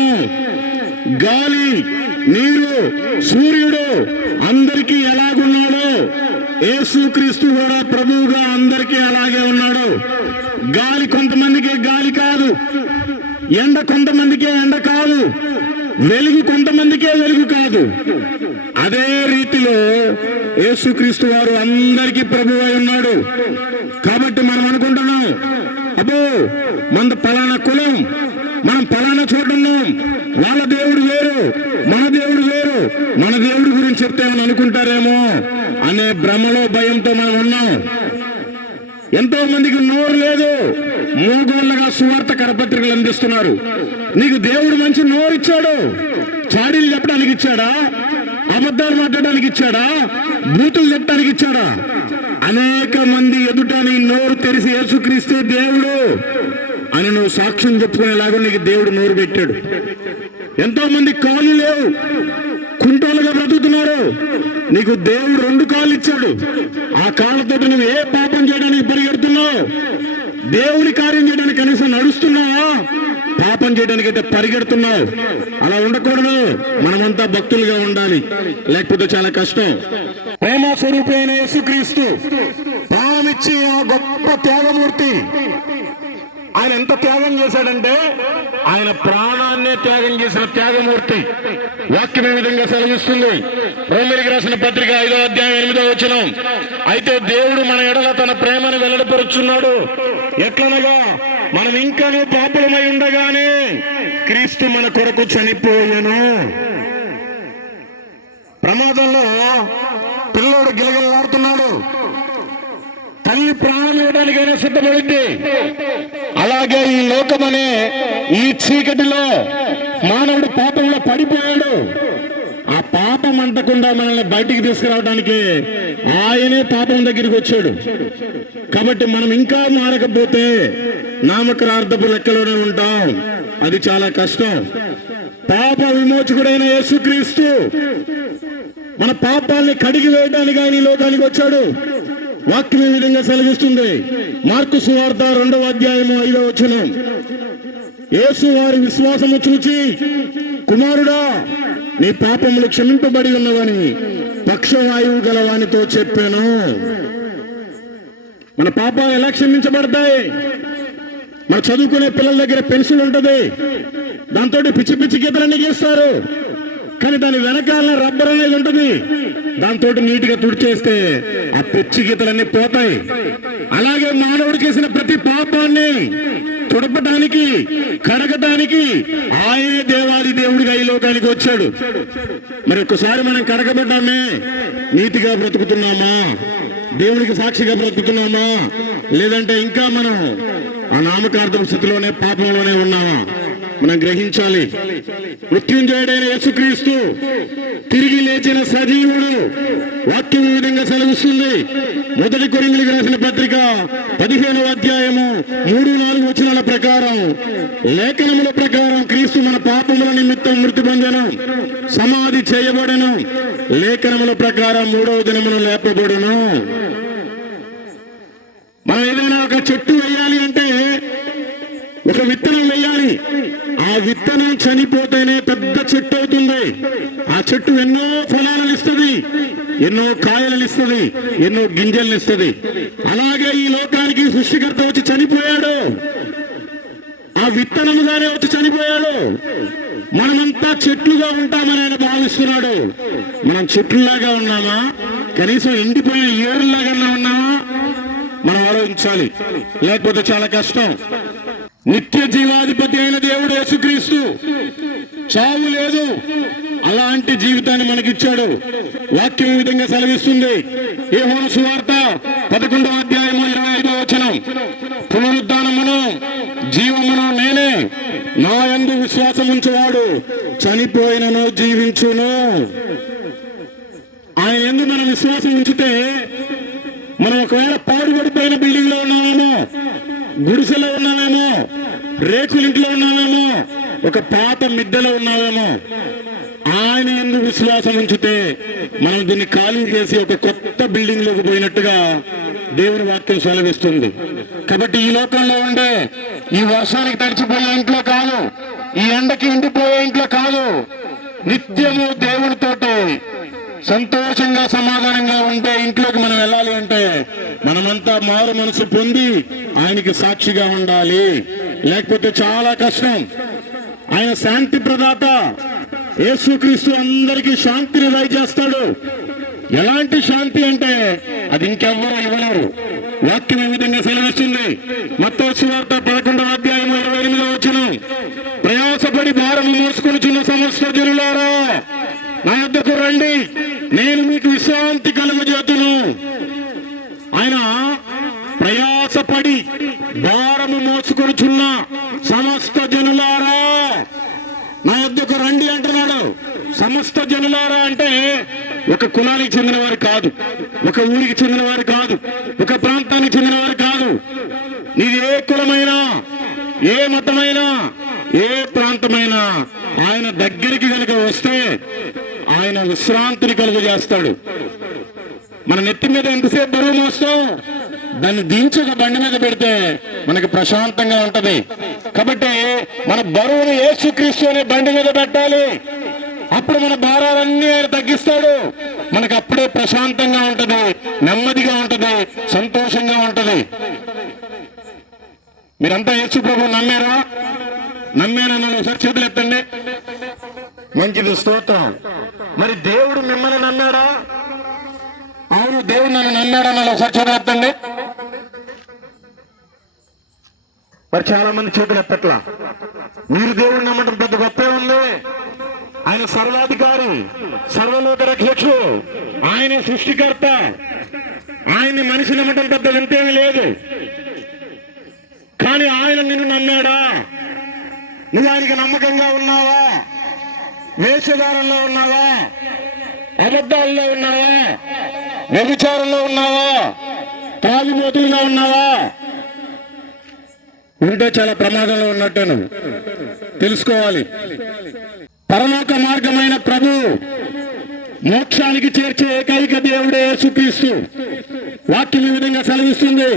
గాలి, నీరు, సూర్యుడు అందరికీ ఎలాగున్నాడో యేసుక్రీస్తు కూడా ప్రభువుగా అందరికీ అలాగే ఉన్నాడు. గాలి కొంతమందికి గాలి కాదు, ఎండ కొంతమందికే ఎండ కాదు, వెలుగు కొంతమందికే వెలుగు కాదు. అదే రీతిలో యేసుక్రీస్తు వారు అందరికీ ప్రభువు అయి ఉన్నాడు. కాబట్టి మనం అనుకుంటున్నాం, అబ్బో మన పలానా కులం, మనం పలానా చోటున్నాం, వాళ్ళ దేవుడు వేరు, మన దేవుడు వేరు, మన దేవుడి గురించి చెప్తామని అనుకుంటారేమో అనే భ్రమలో, భయంతో మనం ఉన్నాం. ఎంతో మందికి నోరు లేదు, మూగోళ్ళగా సువార్త కరపత్రికలు అందిస్తున్నారు. నీకు దేవుడు మంచి నోరు ఇచ్చాడు, చాడీలు చెప్పడానికి ఇచ్చాడా? అబద్ధాలు మాట్లాడడానికి ఇచ్చాడా? బూతులు చెప్పడానికి ఇచ్చాడా? అనేక మంది ఎదుట నీ నోరు తెరిసి యేసుక్రీస్తే దేవుడు అని నువ్వు సాక్ష్యం చెప్పుకునేలాగా నీకు దేవుడు నోరు పెట్టాడు. ఎంతో మంది కాళ్ళు లేవు, కుంటోలుగా బ్రతుకుతున్నారు. నీకు దేవుడు 2 కాళ్ళు ఇచ్చాడు. ఆ కాళ్ళతో నువ్వు ఏ పాపం చేయడానికి పరిగెడుతున్నావు? దేవుని కార్యం చేయడానికి కనీసం నడుస్తున్నావా? పాపం చేయడానికి అయితే పరిగెడుతున్నావు. అలా ఉండకూడదు. మనమంతా భక్తులుగా ఉండాలి, లేకపోతే చాలా కష్టం. ప్రేమ స్వరూపైన యేసుక్రీస్తు ప్రాణమిచ్చి ఆ గొప్ప త్యాగమూర్తి. ఆయన ఎంత త్యాగం చేశాడంటే ఆయన ప్రాణాన్నే త్యాగం చేసిన త్యాగమూర్తి. వాక్యం ఈ విధంగా సెలవిస్తుంది. రోమీయులకు రాసిన పత్రిక 5వ అధ్యాయం 8వ వచనం, అయితే దేవుడు మన ఎడల తన ప్రేమను వెల్లడిపరుచున్నాడు. ఎట్లనగా మనం ఇంకానూ పాపులమై ఉండగానే క్రీస్తు మన కొరకు చనిపోయెను. ప్రమాదంలో పిల్లోడు గిలగిలాడుతున్నాడు, తల్లి ప్రాణం ఇవ్వడానికైనా సిద్ధపడింది. అలాగే ఈ లోకమనే ఈ చీకటిలో మానవుడు పాపంలో పడిపోయాడు. ఆ పాపం అంటకుండా మనల్ని బయటికి తీసుకురావడానికి ఆయనే పాపం దగ్గరికి వచ్చాడు. కాబట్టి మనం ఇంకా మారకపోతే నామకార్థపు లెక్కలోనే ఉంటాం. అది చాలా కష్టం. పాప విమోచకుడైన యేసుక్రీస్తు మన పాపాలని కడిగి వేయడానికి ఆయన ఈ లోకానికి వచ్చాడు. వాక్యం ఈ విధంగా సెలవిస్తుంది. మార్కు సువార్త 2వ అధ్యాయం 5వ వచనం, యేసు వారి విశ్వాసము చూచి, కుమారుడా నీ పాపములు క్షమింపబడి ఉన్నవని పక్షవాయువు గలవానితో చెప్పాను. మన పాపాలు ఎలా క్షమించబడతాయి? మన చదువుకునే పిల్లల దగ్గర పెన్సిల్ ఉంటుంది, దాంతో పిచ్చి పిచ్చి గీతలన్నీ గీస్తారు. కానీ దాని వెనకాల రబ్బర్ అనేది ఉంటుంది, దాంతో నీటిగా తుడిచేస్తే ఆ పిచ్చి గీతలన్నీ పోతాయి. అలాగే మానవుడు చేసిన ప్రతి పాపాన్ని తుడపడానికి, కడగటానికి ఆయనే దేవాది దేవుడిగా ఈ లోకానికి వచ్చాడు. మరి ఒక్కసారి మనం కడగబడ్డామే, నీతిగా బ్రతుకుతున్నామా? దేవునికి సాక్షిగా బ్రతుకుతున్నామా? లేదంటే ఇంకా మనం ఆ నామకార్థం స్థితిలోనే, పాపంలోనే ఉన్నామా? మనం గ్రహించాలి. మృత్యుంజయుడైన యేసుక్రీస్తు తిరిగి లేచిన సజీవుడు. వాక్యం ఈ విధంగా సెలవిస్తుంది. 1 కొరింథీయులకు రాసిన పత్రిక 15వ అధ్యాయము 3-4 వచనాల ప్రకారం, లేఖనముల ప్రకారం క్రీస్తు మన పాపముల నిమిత్తం మృతి పొందెను, సమాధి చేయబడెను, లేఖనముల ప్రకారం 3వ దినమున లేపబడును. మనం ఏదైనా ఒక చెట్టు వేయాలి అంటే ఒక విత్తనం వేయాలి. ఆ విత్తనం చనిపోతేనే పెద్ద చెట్టు అవుతుంది. ఆ చెట్టు ఎన్నో ఫలాలను ఇస్తుంది, ఎన్నో కాయలను ఇస్తుంది, ఎన్నో గింజలను ఇస్తుంది. అలాగే ఈ లోకానికి సృష్టికర్త వచ్చి చనిపోయాడు, ఆ విత్తనముగానే వచ్చి చనిపోయాడు. మనమంతా చెట్లుగా ఉంటామని ఆయన భావిస్తున్నాడు. మనం చెట్లులాగా ఉన్నామా? కనీసం ఎండిపోయిన ఏరులాగా ఉన్నామా? మనం ఆలోచించాలి, లేకపోతే చాలా కష్టం. నిత్య జీవాధిపతి అయిన దేవుడు యేసుక్రీస్తు, చావు లేదు, అలాంటి జీవితాన్ని మనకిచ్చాడు. వాక్యం ఈ విధంగా సెలవిస్తుంది. యోహాను సువార్త 11వ అధ్యాయము 25వ వచనం, పునరుద్ధానమును జీవమును నేనే, నా యందు విశ్వాసం ఉంచువాడు చనిపోయినను జీవించును. ఆయన యందు మనం విశ్వాసం ఉంచితే, మనం ఒకవేళ పాడుపడిపోయిన బిల్డింగ్ లో ఉన్నామేమో, గుడిసెలో ఉన్నామేమో, రేకులింట్లో ఉన్నామేమో, ఒక పాత మిద్దెలో ఉన్నామేమో, ఆయన యందు విశ్వాసం ఉంచితే మనం దీన్ని ఖాళీ చేసి ఒక కొత్త బిల్డింగ్ లోకి పోయినట్టుగా దేవుని వాక్యం సెలవిస్తుంది. కాబట్టి ఈ లోకంలో ఉండే ఈ వర్షానికి తడిచిపోయే ఇంట్లో కాదు, ఈ ఎండకి ఎండిపోయే ఇంట్లో కాదు, నిత్యము దేవునితోటి సంతోషంగా సమాధానంగా ఉంటే ఇంట్లోకి మనం వెళ్ళాలి అంటే మనమంతా మారు మనసు పొంది ఆయనకి సాక్షిగా ఉండాలి. లేకపోతే చాలా కష్టం. ఆయన శాంతి ప్రదాత. యేసుక్రీస్తు అందరికీ శాంతిని దయచేస్తాడు. ఎలాంటి శాంతి అంటే అది ఇంకెవ్వరూ ఇవ్వలేరు. వాక్యం ఈ విధంగా సెలవిస్తుంది. మత్తయి సువార్త 11వ అధ్యాయము 28వ వచనం, ప్రయాసపడి భారం మోసుకొనిచున్న సమస్త జనులారా నా యొద్దకు రండి, నేను మీకు విశ్రాంతి కలుగజేతును. ఆయన ప్రయాసపడి భారము మోసుకొనిచున్న సమస్త జనులారా నా యొద్దకు రండి అంటున్నాడు. సమస్త జనులారా అంటే ఒక కులానికి చెందిన వారు కాదు, ఒక ఊరికి చెందిన వారు కాదు, ఒక ప్రాంతానికి చెందిన వారు కాదు. నీది ఏ కులమైనా, ఏ మతమైనా, ఏ ప్రాంతమైనా ఆయన దగ్గరికి కనుక వస్తే ఆయన విశ్రాంతిని కలుగజేస్తాడు. మన నెత్తి మీద ఎంతసేపు బరువు మోస్తాం, దాన్ని దించి ఒక బండి మీద పెడితే మనకి ప్రశాంతంగా ఉంటది. కాబట్టి మన బరువును యేసుక్రీస్తు అనే బండి మీద పెట్టాలి. అప్పుడు మన భారాలన్నీ ఆయన తగ్గిస్తాడు. మనకు అప్పుడే ప్రశాంతంగా ఉంటది, నెమ్మదిగా ఉంటది, సంతోషంగా ఉంటది. మీరంతా యేసు ప్రభు నమ్మారా? నమ్మానన్న ఒకసారి చేతులు ఎత్తండి. మంచిది, స్తోత్రం. మరి దేవుడు మిమ్మల్ని నమ్మాడా? అవును, దేవుడు నన్ను నమ్మాడన్న ఒకసారి చేతులు ఎత్తండి. మరి చాలా మంది చేతులు ఎత్తట్లా. మీరు దేవుడు నమ్మటం పెద్ద గొప్పే ఉంది. ఆయన సర్వాధికారి, సర్వలోక రక్షకుడు, ఆయన సృష్టికర్త. ఆయన్ని మనిషి నమ్మటం పెద్ద వింతేమీ లేదు. కానీ ఆయన నిన్ను నమ్మాడా? నువ్వు ఆయనకి నమ్మకంగా ఉన్నావా? వేషధారంలో ఉన్నావా? అబద్ధాల్లో ఉన్నావా? వ్యభిచారంలో ఉన్నావా? తాగుబోతులుగా ఉన్నావా? ఉంటే చాలా ప్రమాదంలో ఉన్నట్టు నువ్వు తెలుసుకోవాలి. పరలోక మార్గమైన ప్రభు, మోక్షానికి చేర్చే ఏకైక దేవుడే యేసుక్రీస్తు. వాక్యం ఈ విధంగా సెలవిస్తుంది.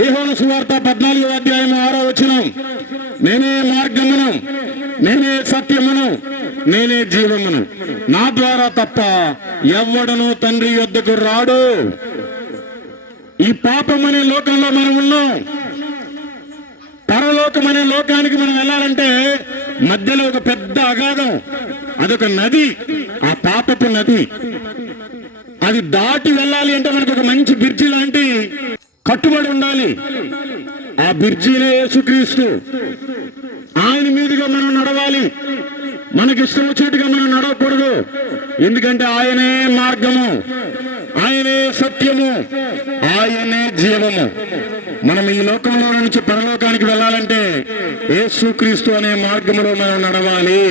యోహాను సువార్త 14వ అధ్యాయం 6వ వచనం, నేనే మార్గమును, నేనే సత్యమును, నేనే జీవమును, నా ద్వారా తప్ప ఎవ్వడను తండ్రి యొద్దకు రాడు. ఈ పాపం అనే లోకంలో మనం ఉన్నాం. పరలోకం అనే లోకానికి మనం వెళ్ళాలంటే మధ్యలో ఒక పెద్ద అగాధం, అదొక నది, ఆ పాపపు నది. అది దాటి వెళ్ళాలి అంటే మనకు ఒక మంచి బ్రిడ్జి లాంటి కట్టుబడి ఉండాలి. ఆ బ్రిడ్జినే యేసుక్రీస్తు. ఆయన మీదుగా మనం నడవాలి. మనకి ఇష్టం వచ్చేట్టుగా మనం నడవకూడదు. ఎందుకంటే ఆయనే మార్గము, ఆయనే సత్యము, ఆయనే జీవము. మనం ఈ లోకంలో నుంచి పరలోకానికి వెళ్ళాలంటే యేసుక్రీస్తు అనే మార్గంలో మనం నడవాలి.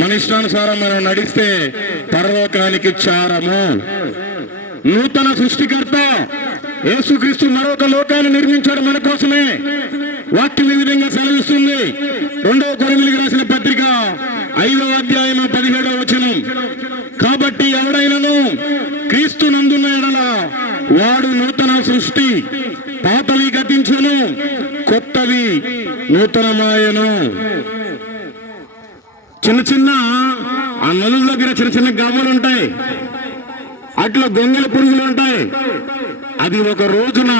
మన ఇష్టానుసారం మనం నడిస్తే పరలోకానికి చారము. నూతన సృష్టికర్త యేసుక్రీస్తు మరొక లోకాన్ని నిర్మించాడు మన కోసమే. వాక్యం ఈ విధంగా సెలవిస్తుంది. 2వ కొరింథీయులకు రాసిన పత్రిక 5వ అధ్యాయం 17వ వచనం. కాబట్టి ఎవడైనను క్రీస్తు నందున్న ఎడల వాడు నూతన సృష్టి, పాతవి గతించును, కొత్తవి నూతనమాయను. చిన్న చిన్న ఆ నదుల దగ్గర చిన్న చిన్న గవ్వలు ఉంటాయి, అట్లా గొంగళ పురుగులు ఉంటాయి. అది ఒక రోజున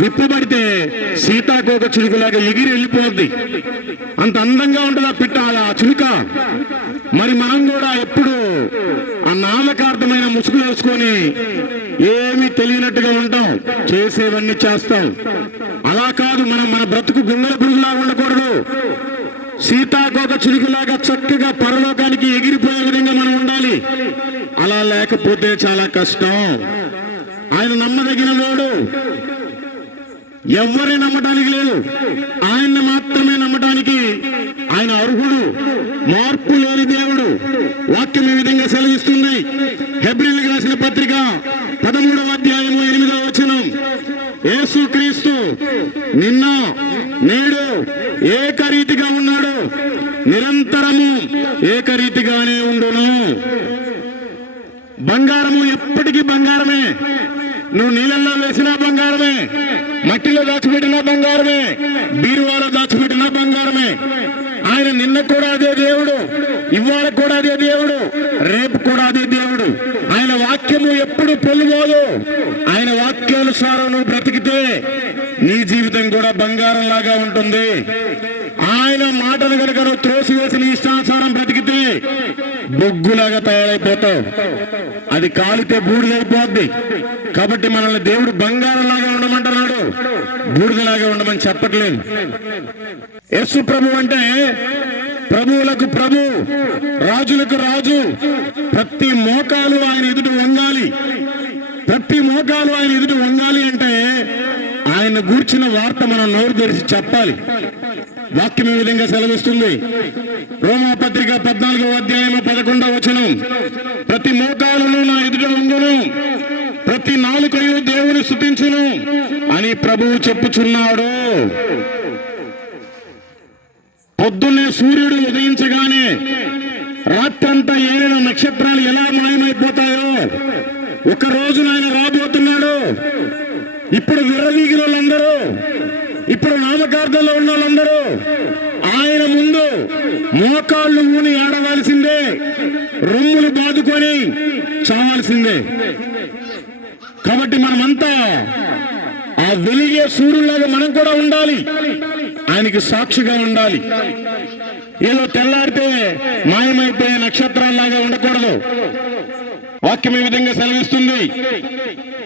విప్పబడితే సీతాకోక చిలుకలాగా ఎగిరి వెళ్ళిపోద్ది. అంత అందంగా ఉంటుంది ఆ పిట్ట, ఆ చిలుక. మరి మనం కూడా ఎప్పుడు ఆ నామకార్థమైన ముసుగు వేసుకొని ఏమీ తెలియనట్టుగా ఉంటాం, చేసేవన్నీ చేస్తాం. అలా కాదు, మన బ్రతుకు గొంగళ పురుగులాగా ఉండకూడదు. సీతాకోక చిలుకలాగా చక్కగా పరలోకానికి ఎగిరిపోయే విధంగా మనం ఉండాలి. అలా లేకపోతే చాలా కష్టం. ఆయన నమ్మదగిన వాడు, ఎవరిని నమ్మటానికి లేదు, ఆయన్ని మాత్రమే నమ్మటానికి ఆయన అర్హుడు. మార్పు లేని దేవుడు. వాక్యం ఈ విధంగా సెలవిస్తుంది. హెబ్రీయులకు రాసిన పత్రిక 13వ అధ్యాయము 8వ వచనం. యేసుక్రీస్తు నిన్న నేడు ఏకరీతిగా ఉన్నాడు, నిరంతరము ఏకరీతిగానే ఉండును. బంగారము ఎప్పటికీ బంగారమే. నువ్వు నీళ్ళల్లో వేసినా బంగారమే, మట్టిలో దాచిపెట్టినా బంగారమే, బీరువాలో దాచిపెట్టినా బంగారమే. ఆయన నిన్న కూడా అదే దేవుడు, ఇవాళ కూడా అదే దేవుడు, రేపు కూడా అదే దేవుడు. ఆయన వాక్యము ఎప్పుడు పొల్లుపోదు. ఆయన వాక్యానుసారం నువ్వు బ్రతికితే నీ జీవితం కూడా బంగారం లాగా ఉంటుంది. ఆయన మాటలు కనుక నువ్వు త్రోసివేసిన ఇష్టానుసారం బ్రతికితే బొగ్గులాగా తయారైపోతావు. అది కాలితే బూడిదైపోద్ది. కాబట్టి మనల్ని దేవుడు బంగారంలాగా ఉండమంటున్నాడు, బూడిదలాగా ఉండమని చెప్పట్లేదు. యేసు ప్రభు అంటే ప్రభువులకు ప్రభు, రాజులకు రాజు. ప్రతి మోకాలు ఆయన ఎదుట వంగాలి. ప్రతి మోకాలు ఆయన ఎదుట వంగాలి అంటే ఆయన గూర్చిన వార్త మనం నోరు తెరిచి చెప్పాలి. వాక్యం ఈ విధంగా సెలవిస్తుంది. రోమాపత్రిక 14వ అధ్యాయం 11వ వచనం. ప్రతి మోకాలును నా ఎదుట వంగును, ప్రతి నాలుకయు దేవుని స్తుతించును అని ప్రభువు చెప్పుచున్నాడు. పొద్దున్నే సూర్యుడు ఉదయించగానే రాత్రంతా ఏలిన నక్షత్రాలు ఎలా మాయమైపోతాయో ఒక రోజు ఆయన రాబోతున్నాడు. ఇప్పుడు విర్రవీగిన వాళ్ళందరూ, ఇప్పుడు నామకార్థంలో ఉన్న వాళ్ళందరూ ఆయన ముందు మోకాళ్ళు ఊని ఆడవలసిందే, రొమ్ములు బాదుకొని చావాల్సిందే. కాబట్టి మనమంతా ఆ వెలిగే సూర్యులాగా మనం కూడా ఉండాలి, ఆయనకి సాక్షిగా ఉండాలి. ఏదో తెల్లారితే మాయమైపోయే నక్షత్రాల్లాగా ఉండకూడదు. వాక్యం ఈ విధంగా సెలవిస్తుంది.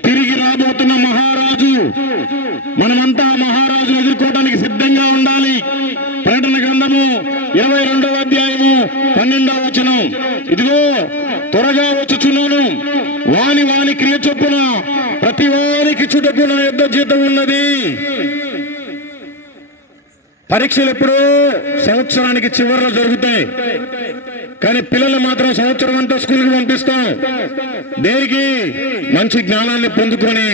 తిరిగి రాబోతున్న మహారాజు, మనమంతా మహారాజును ఎదుర్కోవడానికి సిద్ధంగా ఉండాలి. ప్రకటన గ్రంథము 22వ అధ్యాయము 12వ వచనం. ఇదిగో త్వరగా వచ్చుచున్నాను, వాని వాని క్రియ చొప్పున ప్రతి వారికి చుట్టకు నా యొద్ద జీతం ఉన్నది. పరీక్షలు ఎప్పుడూ సంవత్సరానికి చివరిలో జరుగుతాయి, కానీ పిల్లలు మాత్రం సంవత్సరం అంతా స్కూల్కి పంపిస్తాం. దేనికి? మంచి జ్ఞానాన్ని పొందుకొని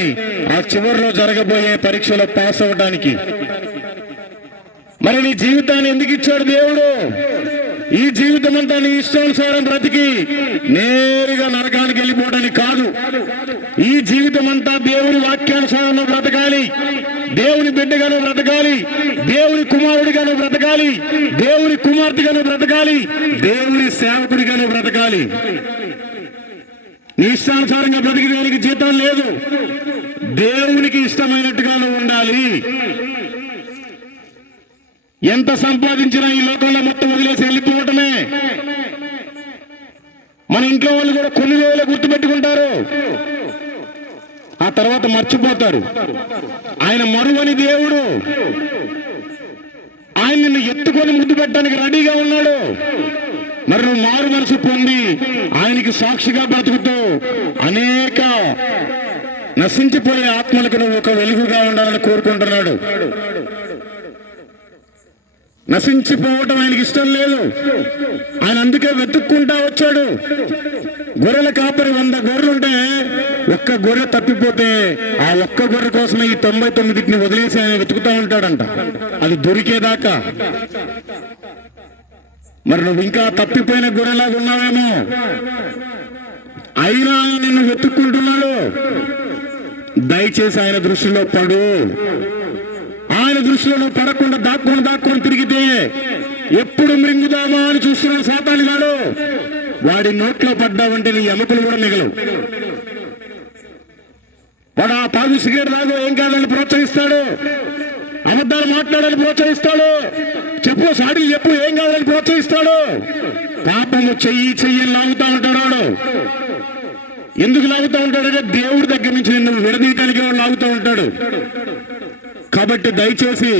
ఆ చివరిలో జరగబోయే పరీక్షలో పాస్ అవ్వడానికి. మరి నీ జీవితాన్ని ఎందుకు ఇచ్చాడు దేవుడు? ఈ జీవితం అంతా నీ ఇష్టానుసారం బ్రతికి నేరుగా నరకానికి వెళ్ళిపోవడానికి కాదు. ఈ జీవితం అంతా దేవుని వాక్యానుసారంలో బ్రతకాలి, దేవుని బిడ్డగాను బ్రతకాలి, దేవుని కుమారుడిగాను బ్రతకాలి, దేవుని కుమార్తెగాను బ్రతకాలి, దేవుని సేవకుడిగాను బ్రతకాలి. నీ ఇష్టానుసారంగా బ్రతికినవానికి జీతం లేదు. దేవునికి ఇష్టమైనట్టుగాను ఉండాలి. ఎంత సంపాదించినా ఈ లోకంలో మొత్తం వదిలేసి వెళ్ళిపోవటమే. మన ఇంట్లో వాళ్ళు కూడా కొన్ని రోజులు గుర్తుపెట్టుకుంటారు, ఆ తర్వాత మర్చిపోతారు. ఆయన మరువని దేవుడు. ఆయన నిన్ను ఎత్తుకొని ముద్దు పెట్టడానికి రెడీగా ఉన్నాడు. మరి నువ్వు మారు మనసు పొంది ఆయనకి సాక్షిగా బ్రతుకుతూ అనేక నశించిపోయే ఆత్మలకు నువ్వు ఒక వెలుగుగా ఉండాలని కోరుకుంటున్నాడు. నశించిపోవటం ఆయనకి ఇష్టం లేదు. ఆయన అందుకే వెతుక్కుంటా వచ్చాడు. గొర్రెల కాపరి 100 గొర్రెలుంటే ఒక్క గొర్రె తప్పిపోతే ఆ ఒక్క గొర్రె కోసమే ఈ 99ని వదిలేసి ఆయన వెతుకుతా ఉంటాడంట, అది దొరికేదాకా. మరి నువ్వు ఇంకా తప్పిపోయిన గొర్రెలాగా ఉన్నావేమో, అయినా ఆయన నిన్ను వెతుక్కుంటున్నాడు. దయచేసి ఆయన దృష్టిలో పడు. ఆయన దృష్టిలో నువ్వు పడకుండా దాక్కుని తిరిగితే ఎప్పుడు మృంగుదామా అని చూస్తున్నాడు సాతాను గాడు. వాడి నోట్లో పడ్డావంటే నీ ఎముకలు కూడా మిగలవు. వాడు ఆ తాగు సిగరెట్ తాగు ఏం కాదని ప్రోత్సహిస్తాడు, అబద్ధాలు మాట్లాడాలని ప్రోత్సహిస్తాడు, చెప్పు సాడీలు చెప్పు ఏం కాదని ప్రోత్సహిస్తాడు. పాపము చెయ్యి లాగుతా ఉంటాడు వాడు. ఎందుకు లాగుతూ ఉంటాడంటే దేవుడి దగ్గర నుంచి నిన్ను విడదీయటానికి లాగుతూ ఉంటాడు. కాబట్టి దయచేసి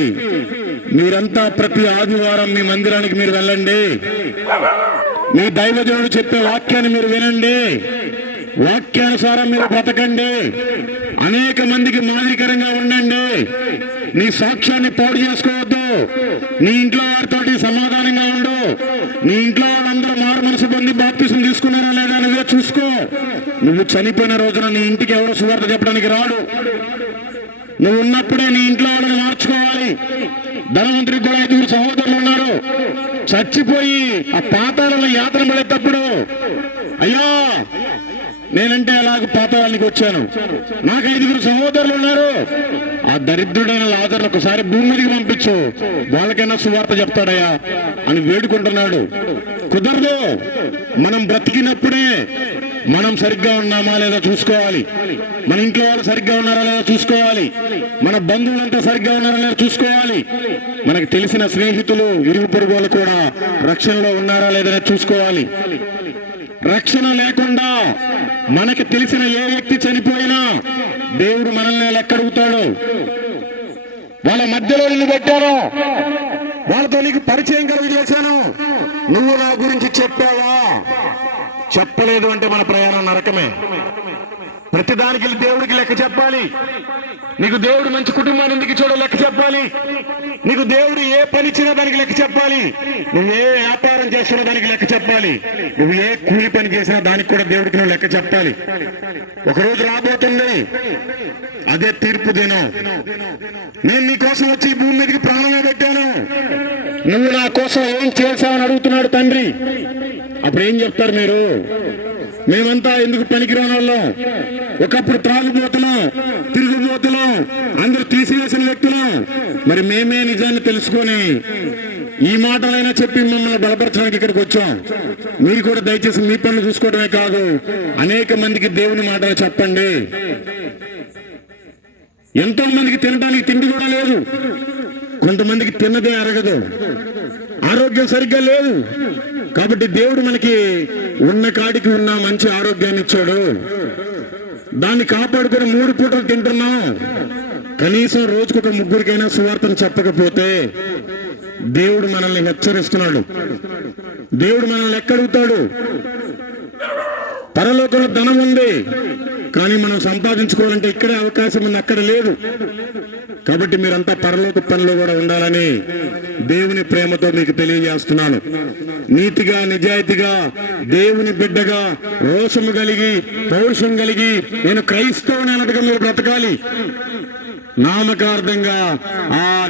మీరంతా ప్రతి ఆదివారం మీ మందిరానికి మీరు వెళ్ళండి. మీ దైవజనుడు చెప్పే వాక్యాన్ని మీరు వినండి. వాక్యానుసారం మీరు బ్రతకండి. అనేక మందికి మాదిరికరంగా ఉండండి. నీ సాక్ష్యాన్ని పాడు చేసుకోవద్దు. నీ ఇంట్లో వారితోటి సమాధానంగా ఉండు. నీ ఇంట్లో వాళ్ళందరూ మారు మనసు పొంది బాప్తిసం తీసుకున్నారా లేదా నువ్వే చూసుకో. నువ్వు చనిపోయిన రోజున నీ ఇంటికి ఎవరు సువార్త చెప్పడానికి రాడు. నువ్వు ఉన్నప్పుడే నీ ఇంట్లో వాళ్ళని మార్చుకోవాలి. ధనవంతుడికి కూడా 5 సహోదరులు ఉన్నారు. చచ్చిపోయి ఆ పాతాళంలో యాత్ర పడేటప్పుడు, అయ్యా నేనంటే అలాగ పాతాళానికి వచ్చాను, నాకు 5 సహోదరులు ఉన్నారు, ఆ దరిద్రుడైన లాజరును ఒకసారి భూమి మీదకి పంపించు, వాళ్ళకైనా సువార్త చెప్తాడయ్యా అని వేడుకుంటున్నాడు. కుదరదు. మనం బ్రతికినప్పుడే మనం సరిగ్గా ఉన్నామా లేదా చూసుకోవాలి. మన ఇంట్లో వాళ్ళు సరిగ్గా ఉన్నారా లేదా చూసుకోవాలి. మన బంధువులంతా సరిగ్గా ఉన్నారా లేదా చూసుకోవాలి. మనకు తెలిసిన స్నేహితులు ఇరుగు పొరుగు వాళ్ళు కూడా రక్షణలో ఉన్నారా లేదా చూసుకోవాలి. రక్షణ లేకుండా మనకి తెలిసిన ఏ వ్యక్తి చనిపోయినా దేవుడు మనల్ని లెక్కడుగుతాడు. వాళ్ళ మధ్యలో నిన్ను పెట్టాను, వాళ్ళతో నీకు పరిచయం కలిగజేశాను, నువ్వు నా గురించి చెప్పావా? చెప్పలేదు అంటే మన ప్రయాణం నరకమే. ప్రతిదానికి దేవుడికి లెక్క చెప్పాలి. నీకు దేవుడు మంచి కుటుంబాన్ని ఎందుకు చూడ లెక్క చెప్పాలి. నీకు దేవుడు ఏ పని ఇచ్చినా దానికి లెక్క చెప్పాలి. నువ్వు ఏ వ్యాపారం చేస్తున్నా దానికి లెక్క చెప్పాలి. నువ్వు ఏ కూలి పని చేసినా దానికి కూడా దేవుడికి నువ్వు లెక్క చెప్పాలి. ఒకరోజు రాబోతుంది, అదే తీర్పు దినం. నేను నీ కోసం వచ్చి ఈ భూమి మీదకి ప్రాణమే పెట్టాను, నువ్వు నా కోసం ఏం చేశావని అడుగుతున్నాడు తండ్రి. అప్పుడు ఏం చెప్తారు మీరు? మేమంతా ఎందుకు పనికిరాని వాళ్ళం, ఒకప్పుడు త్రాగుబోతున్నాం, తిరుగుబోతున్నాం, అందరూ తీసివేసిన వ్యక్తులం. మరి మేమే నిజాన్ని తెలుసుకొని ఈ మాటలైనా చెప్పి మిమ్మల్ని బలపరచడానికి ఇక్కడికి వచ్చాం. మీరు కూడా దయచేసి మీ పనులు చూసుకోవడమే కాదు, అనేక మందికి దేవుని మాటలు చెప్పండి. ఎంతో మందికి తినడానికి తిండి కూడా లేదు, కొంతమందికి తిన్నదే అరగదు, ఆరోగ్యం సరిగ్గా లేదు. కాబట్టి దేవుడు మనకి ఉన్న కాడికి ఉన్న మంచి ఆరోగ్యాన్ని ఇచ్చాడు. దాన్ని కాపాడుకొని 3 పూటలు తింటున్నాం. కనీసం రోజుకొక 3 సువార్తను చెప్పకపోతే దేవుడు మనల్ని హెచ్చరిస్తున్నాడు. దేవుడు మనల్ని ఎక్కడుగుతాడు. పరలోకంలో ధనం ఉంది, కానీ మనం సంపాదించుకోవాలంటే ఇక్కడే అవకాశం ఉంది, అక్కడ లేదు. కాబట్టి మీరంతా పరలోక పనిలో కూడా ఉండాలని దేవుని ప్రేమతో మీకు తెలియజేస్తున్నాను. నీతిగా నిజాయితీగా దేవుని బిడ్డగా రోషము కలిగి పౌరుషం కలిగి నేను క్రైస్తవుని అన్నట్టుగా మీరు బ్రతకాలి. నామకార్థంగా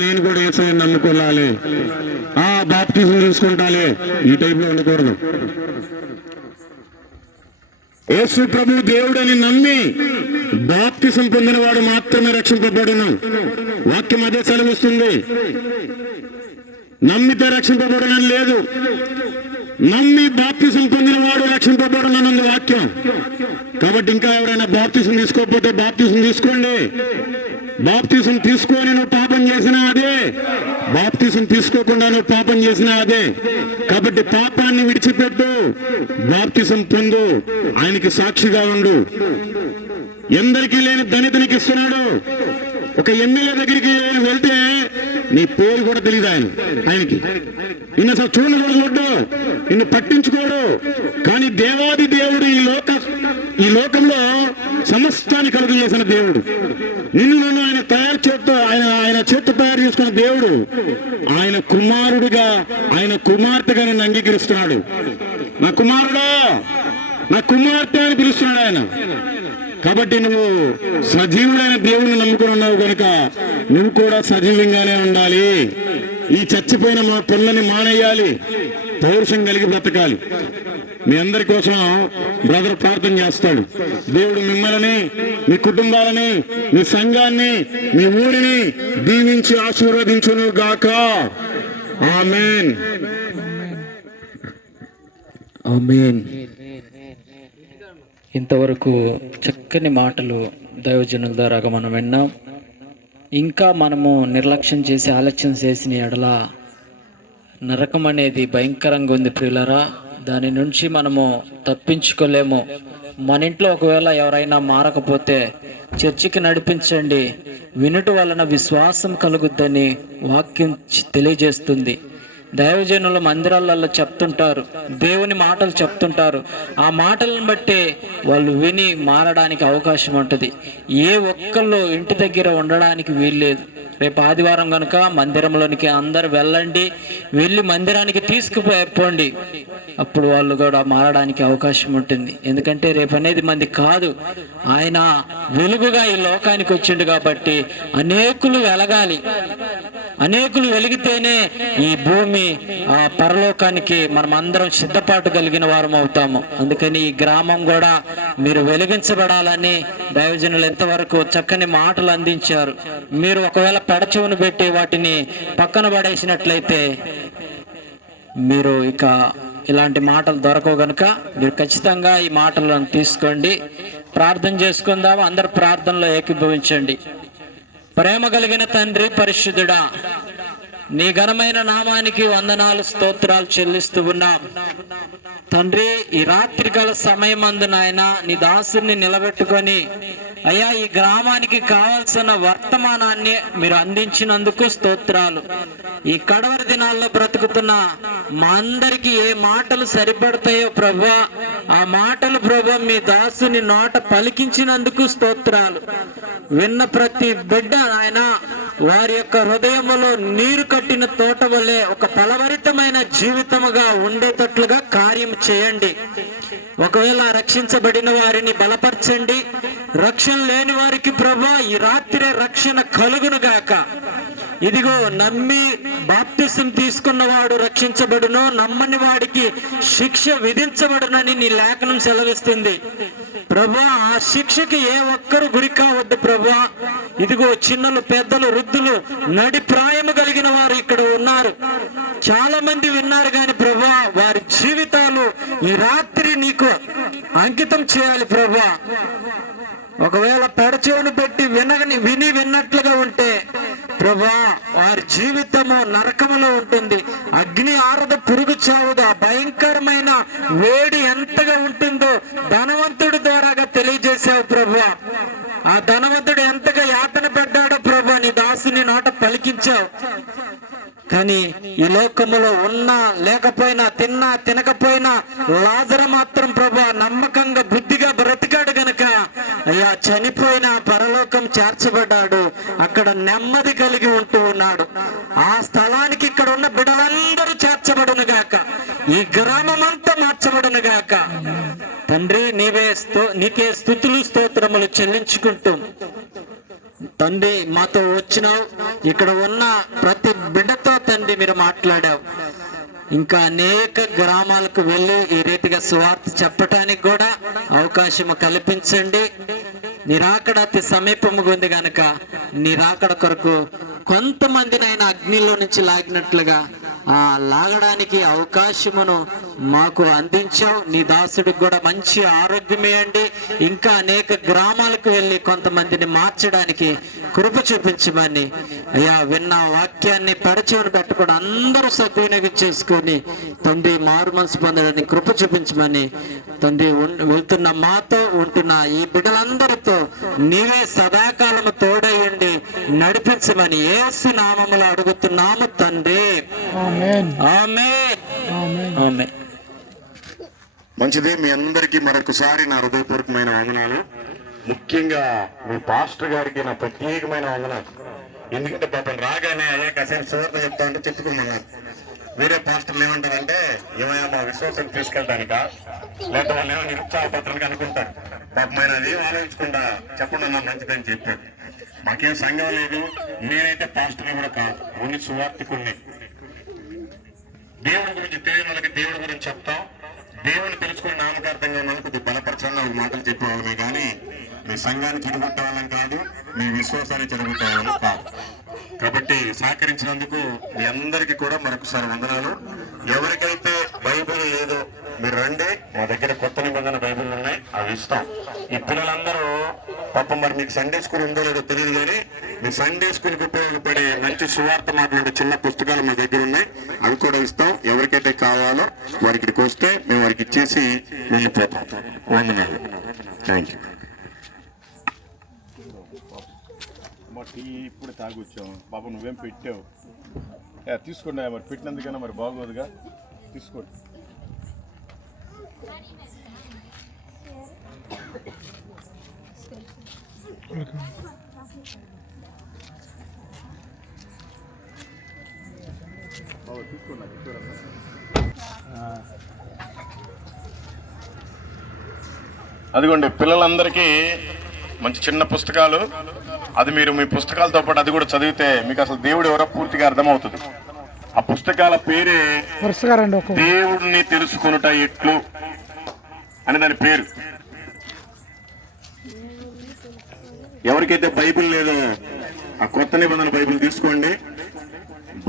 నేను కూడా యేసుని నమ్ముకోవాలి, బాప్తిజం తీసుకుంటాలే, ఈ టైప్లో ఉండకూడదు. యేసు ప్రభు దేవుడని నమ్మి బాప్తిసం పొందిన వాడు మాత్రమే రక్షింపబడును. వాక్యం అదే సెలవిస్తుంది. నమ్మితే రక్షింపబడునని లేదు, నమ్మి బాప్తిసం పొందిన వాడు రక్షింపబడునన్నది వాక్యం. కాబట్టి ఇంకా ఎవరైనా బాప్తిసం తీసుకోకపోతే బాప్తిసం తీసుకోండి. బాప్తిసం తీసుకొని నువ్వు పాపం చేసినా అదే, బాప్తిసం తీసుకోకుండా నువ్వు పాపం చేసినా అదే. కాబట్టి పాపాన్ని విడిచిపెట్టు, బాప్తిసం పొందు, ఆయనకి సాక్షిగా ఉండు. ఎందరికీ లేని ధనితనికి ఇస్తున్నాడు. ఒక ఎమ్మెల్యే దగ్గరికి వెళ్తే నీ పేరు కూడా తెలియదు ఆయనకి. నిన్న చూడని కూడా చూడ్డు, నిన్ను పట్టించుకోడు. కానీ దేవాది దేవుడు ఈ లోకంలో సమస్తాన్ని కలుగు చేసిన దేవుడు. నిన్ను నన్ను ఆయన ఆయన చేత్తో తయారు చేసుకున్న దేవుడు ఆయన కుమారుడిగా, ఆయన కుమార్తెగా నిన్ను అంగీకరిస్తున్నాడు. నా కుమారుడా, నా కుమార్తె అని పిలుస్తున్నాడు ఆయన. కాబట్టి నువ్వు సజీవుడైన దేవుడిని నమ్ముకుని ఉన్నావు కనుక నువ్వు కూడా సజీవంగానే ఉండాలి. ఈ చచ్చిపోయిన మా పనులని మానేయాలి, పౌరుషం కలిగి బ్రతకాలి. మీ అందరి కోసం బ్రదర్ ప్రార్థన చేస్తాడు. దేవుడు మిమ్మల్ని, మీ కుటుంబాలని, మీ సంఘాన్ని, మీ ఊరిని దీవించి ఆశీర్వదించును గాక. ఆమేన్. ఆమేన్. ఇంతవరకు చక్కని మాటలు దైవజనుల ద్వారా మనం విన్నాం. ఇంకా మనము నిర్లక్ష్యం చేసి ఆలస్యం చేసిన ఎడల నరకం అనేది భయంకరంగా ఉంది ప్రియులరా. దాని నుంచి మనము తప్పించుకోలేము. మన ఇంట్లో ఒకవేళ ఎవరైనా మారకపోతే చర్చికి నడిపించండి. వినుట వలన విశ్వాసం కలుగుద్దని వాక్యం తెలియజేస్తుంది. దైవజనుల మందిరాలలో చెప్తుంటారు, దేవుని మాటలు చెప్తుంటారు. ఆ మాటలను బట్టి వాళ్ళు విని మారడానికి అవకాశం ఉంటుంది. ఏ ఒక్కళ్ళు ఇంటి దగ్గర ఉండడానికి వీల్లేదు. రేపు ఆదివారం కనుక మందిరంలోనికి అందరు వెళ్ళి మందిరానికి తీసుకుపోండి. అప్పుడు వాళ్ళు కూడా మారడానికి అవకాశం ఉంటుంది. ఎందుకంటే రేపు అనేది మంది కాదు, ఆయన వెలుగుగా ఈ లోకానికి వచ్చిండు కాబట్టి అనేకులు వెలగాలి. అనేకులు వెలిగితేనే ఈ భూమి ఆ పరలోకానికి మనం అందరం సిద్ధపాటు కలిగిన వారం అవుతాము. అందుకని ఈ గ్రామం కూడా మీరు వెలిగించబడాలని దైవజనులు ఎంతవరకు చక్కని మాటలు అందించారు. మీరు ఒకవేళ పెడచెవును పెట్టి వాటిని పక్కన పడేసినట్లయితే మీరు ఇక ఇలాంటి మాటలు దొరకవు కనుక మీరు ఖచ్చితంగా ఈ మాటలను తీసుకోండి. ప్రార్థన చేసుకుందాము. అందరు ప్రార్థనలో ఏకీభవించండి. ప్రేమ కలిగిన తండ్రి, పరిశుద్ధుడా, నీ ఘనమైన నామానికి వందనాలు, స్తోత్రాలు చెల్లిస్తూ ఉన్నాం తండ్రి. ఈ రాత్రికాల సమయం అందు నాయన నీ దాసుని నిలబెట్టుకొని అయ్యా ఈ గ్రామానికి కావాల్సిన వర్తమానాన్ని మీరు అందించినందుకు స్తోత్రాలు. ఈ కడవరి దినాల్లో బ్రతుకుతున్న మా అందరికి ఏ మాటలు సరిపడతాయో ప్రభువా, ఆ మాటలు ప్రభువా మీ దాసుని నోట పలికించినందుకు స్తోత్రాలు. విన్న ప్రతి బిడ్డ నాయన వారి యొక్క హృదయములో నీరు కట్టిన తోట వల్లే ఒక ఫలభరితమైన జీవితముగా ఉండేటట్లుగా కార్యం చేయండి. ఒకవేళ రక్షించబడిన వారిని బలపరచండి. రక్షణ లేని వారికి ప్రభువా ఈ రాత్రి రక్షణ కలుగును గాక. ఇదిగో నమ్మి బాప్తిసం తీసుకున్నవాడు రక్షించబడును, నమ్మని వాడికి శిక్ష విధించబడునని నీ లేఖనం సెలవిస్తుంది ప్రభువా. ఆ శిక్షకి ఏ ఒక్కరు గురి కావద్దు ప్రభువా. ఇదిగో చిన్నలు, పెద్దలు, వృద్ధులు, నడి ప్రాయము కలిగిన వారు ఇక్కడ ఉన్నారు. చాలా మంది విన్నారు కానీ ప్రభువా వారి జీవితాలు ఈ రాత్రి నీకు అంకితం చేయాలి ప్రభువా. ఒకవేళ పెడచెవును పెట్టి విన్నట్లుగా ఉంటే ప్రభువా వారి జీవితము నరకములో ఉంటుంది. అగ్ని ఆరదు, పురుగు చావదు. ఆ భయంకరమైన వేడి ఎంతగా ఉంటుందో ధనవంతుడి ద్వారాగా తెలియజేశావు ప్రభువా. ఆ ధనవంతుడు ఎంతగా యాతన పడ్డాడో ప్రభువా నీ దాసుని నోట పలికించావు. కానీ ఈ లోకములో ఉన్నా లేకపోయినా, తిన్నా తినకపోయినా లాజరు మాత్రం ప్రభువా నమ్మకంగా బుద్ధిగా బ్రతికాడు గనుక అయ్యా చనిపోయిన పరలోకం చేర్చబడ్డాడు. అక్కడ నెమ్మది కలిగి ఉంటూ ఉన్నాడు. ఆ స్థలానికి ఇక్కడ ఉన్న బిడ్డలందరూ చేర్చబడును గాక. ఈ గ్రామం అంతా మార్చబడును గాక. తండ్రి నీకే స్తుతులు, స్తోత్రములు చెల్లించుకుంటూ తండ్రి మాతో వచ్చినావు. ఇక్కడ ఉన్న ప్రతి బిడ్డతో తండ్రి మీరు మాట్లాడావు. ఇంకా అనేక గ్రామాలకు వెళ్ళి ఈ రీతిగా సువార్త చెప్పటానికి కూడా అవకాశం కల్పించండి. నీ రాకడ అతి సమీపముగా ఉంది కనుక నీ రాకడ కొరకు కొంతమందినైనా అగ్నిలో నుంచి లాగినట్లుగా ఆ లాగడానికి అవకాశమును మాకు అందించావు. నీ దాసుడికి కూడా మంచి ఆరోగ్యమేయండి. ఇంకా అనేక గ్రామాలకు వెళ్ళి కొంతమందిని మార్చడానికి కృప చూపించమని అయ్యా విన్న వాక్యాన్ని పెడచెవును పెట్టకుండా అందరూ సద్వినియోగం చేసుకొని తండ్రి మారు మనసు పొందడానికి కృప చూపించమని తండ్రి వెళ్తున్న మాతో ఉంటున్న ఈ బిడ్డలందరితో నీవే సదాకాలము తోడయ్యండి నడిపించమని యేసు నామములో అడుగుతున్నాము తండ్రి. ఆమేన్. ఆమేన్. మంచిది. మీ అందరికీ మరొకసారి నా హృదయపూర్వకమైన వందనాలు. ముఖ్యంగా మీ పాస్టర్ గారికి నా ప్రత్యేకమైన వందనాలు. ఎందుకంటే పాపం రాగానే అయ్యా కాసేపు సువార్త చెప్తా అంటే చెప్పుకోమన్నారు. వేరే పాస్టర్లు ఏమంటారంటే ఏమైనా మా విశ్వాసం తీసుకెళ్ళడానికా, లేకపోతే వాళ్ళు ఏమైనా నిరుత్సాహపత్రానికి అనుకుంటారు. పాపం ఆయన అది ఆలోచించకుండా చెప్పండి నా మంచిదని చెప్పారు. మాకేం సంఘం లేదు, నేనైతే పాస్టర్ని కూడా కాదు, ఓన్లీ సువార్తికుణ్ణి. దేవుడి గురించి తెలియని వాళ్ళకి దేవుడి గురించి చెప్తాం. దేవుని తెలుసుకుని నామకార్థంగా ఉన్న కొద్ది బలపరచాలని ఒక మాటలు చెప్పేవాళ్ళమే కానీ మీ సంఘాన్ని చెడగొట్టేవాళ్ళం కాదు, మీ విశ్వాసాన్ని చెడగొట్టేవాళ్ళం కాదు. కాబట్టి సహకరించినందుకు మీ అందరికీ కూడా మరొకసారి వందనాలు. ఎవరికైతే బైబిల్ లేదో మీరు రండి, మా దగ్గర కొత్త నిబంధన బైబిల్ ఉన్నాయి, అవి ఇస్తాం. ఈ పిల్లలందరూ పాపం మరి మీకు సండే స్కూల్ ఉందో లేదో తెలియదు కానీ మీ సండే స్కూల్కి ఉపయోగపడే మంచి సువార్త మాట్లాడే చిన్న పుస్తకాలు మా దగ్గర ఉన్నాయి, అవి కూడా ఇస్తాం. ఎవరికైతే కావాలో వారికి ఇక్కడికి వస్తే మేము వారికి ఇచ్చేసి వెళ్ళిపోతాం. వందనాలు. Thank you. టీ ఇప్పుడు తాగొచ్చాము. బాబు నువ్వేం పెట్టావు? తీసుకోండి, మరి పెట్టినందుకైనా మరి బాగోదుగా, తీసుకోండి. అదిగోండి పిల్లలందరికీ మంచి చిన్న పుస్తకాలు. అది మీరు మీ పుస్తకాలతో పాటు అది కూడా చదివితే మీకు అసలు దేవుడు ఎవరో పూర్తిగా అర్థమవుతుంది. ఆ పుస్తకాల పేరే దేవుడిని తెలుసుకొనుట ఎట్లు అని దాని పేరు. ఎవరికైతే బైబిల్ లేదో ఆ కొత్త నిబంధన బైబిల్ తీసుకోండి.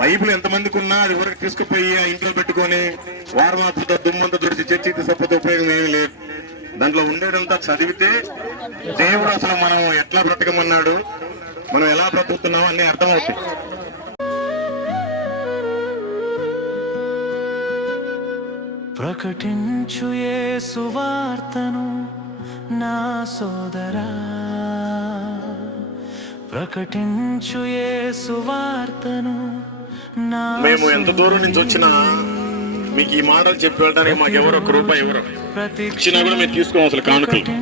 బైబిల్ ఎంతమందికి ఉన్నా అది వరకు తీసుకుపోయి ఆ ఇంట్లో పెట్టుకొని వారమాపుతో దుమ్మంతా తుడిచి చర్చి తీసుకపోతే ఉపయోగం ఏమీ లేదు. దాంట్లో ఉండేదంతా చదివితే దేవుడు అసలు మనం ఎట్లా బ్రతకమన్నాడు, మనం ఎలా బ్రతుకుతున్నాం అన్నీ అర్థమవుతాయి. ప్రకటించు యేసు వార్తను నా సోదరా, ప్రకటించు యేసు వార్తను నా. మేము ఎంత దూరం నుంచి వచ్చినా మీకు ఈ మాటలు చెప్పి వెళ్ళడానికి మాకు ఎవరు ఒక రూపాయి ఎవరు ఇచ్చినా కూడా మేము తీసుకోము అసలు కానుకలు.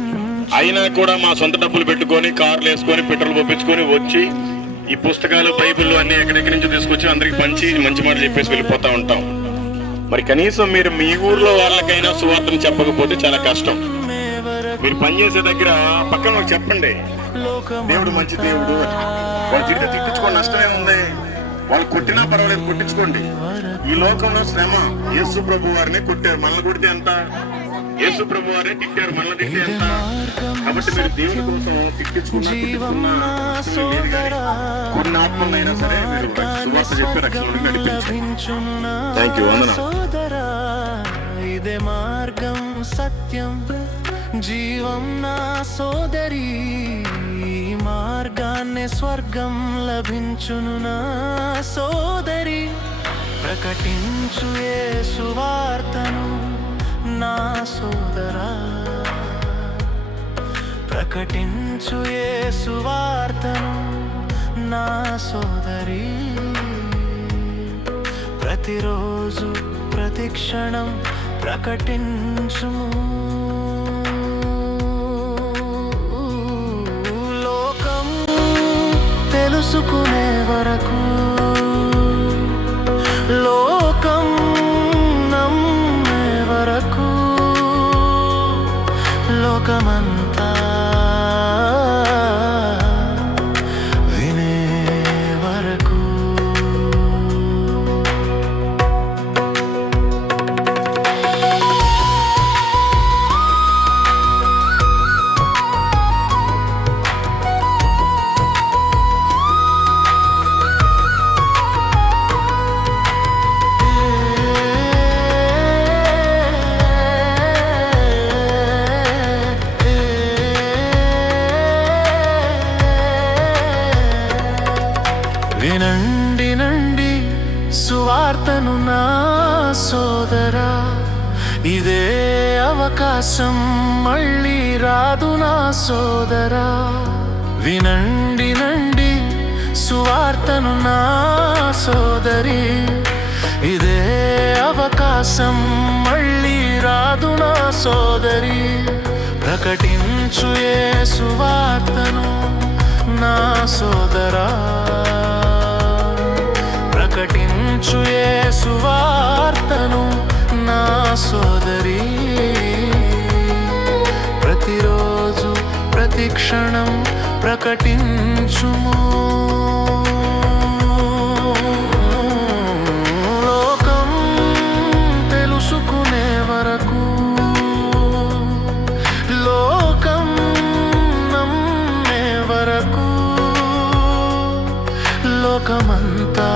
అయినా కూడా మా సొంత డబ్బులు పెట్టుకొని కార్లు వేసుకొని పెట్రోల్ పంపించుకొని వచ్చి ఈ పుస్తకాలు బైబిల్ అన్ని ఎక్కడెక్కడి నుంచి తీసుకొచ్చి అందరికి పంచి మంచి మాటలు చెప్పేసి వెళ్ళిపోతా ఉంటాం. మరి కనీసం మీరు మీ ఊర్లో వాళ్ళకైనా సువార్తను చెప్పకపోతే చాలా కష్టం. మీరు పనిచేసే దగ్గర పక్కన మాకు చెప్పండి, దేవుడు మంచి దేవుడు, వాళ్ళు తిరిగి తిట్టించుకోండి, నష్టమే ఉంది. వాళ్ళు కొట్టినా పర్వాలేదు, కొట్టించుకోండి. ఈ లోకంలో శ్రమ. యేసు ప్రభు వారిని కొట్టారు, మనల్ని కొడితే ఎంత? యేసు ప్రభు వారే తిట్టారు, మనల్ని తిట్టే ఎంత? కాబట్టి మీరు దేవుని కోసం తిట్టించుకున్నా లేదు కానీ కొన్ని ఆత్మలైనా సరే మీరు సువార్త చెప్పి రక్షణ నడిపించండి. Thank you. సోదరా, ఇదే మార్గం సత్యం జీవం నా సోదరి, ఈ మార్గాన్ని స్వర్గం లభించును నా సోదరి. ప్రకటించు యేసు వార్తను నా సోదరా, ప్రకటించు యేసు వార్తను నా సోదరి. ప్రతిరోజు ప్రతి క్షణం ప్రకటించుము, లోకం తెలుసుకునే వరకు, లోకం నమ్మే వరకు, లోకమంతా వినే వరకు. వినండి నండి సువార్తను నా సోదరా, ఇదే అవకాశం మళ్ళీ రాదు నా సోదరా. వినండి నండి సువార్తను నా సోదరి, ఇదే అవకాశం మళ్ళీ రాదు నా సోదరి. ప్రకటించు యేసు వార్తను నా సోదరా, ప్రకటించు యేసు వార్తను నా సోదరి. ప్రతిరోజు ప్రతి క్షణం ప్రకటించుము. లోకం తెలుసుకునే వరకు, లోకం నమ్మే వరకు, లోకమంతా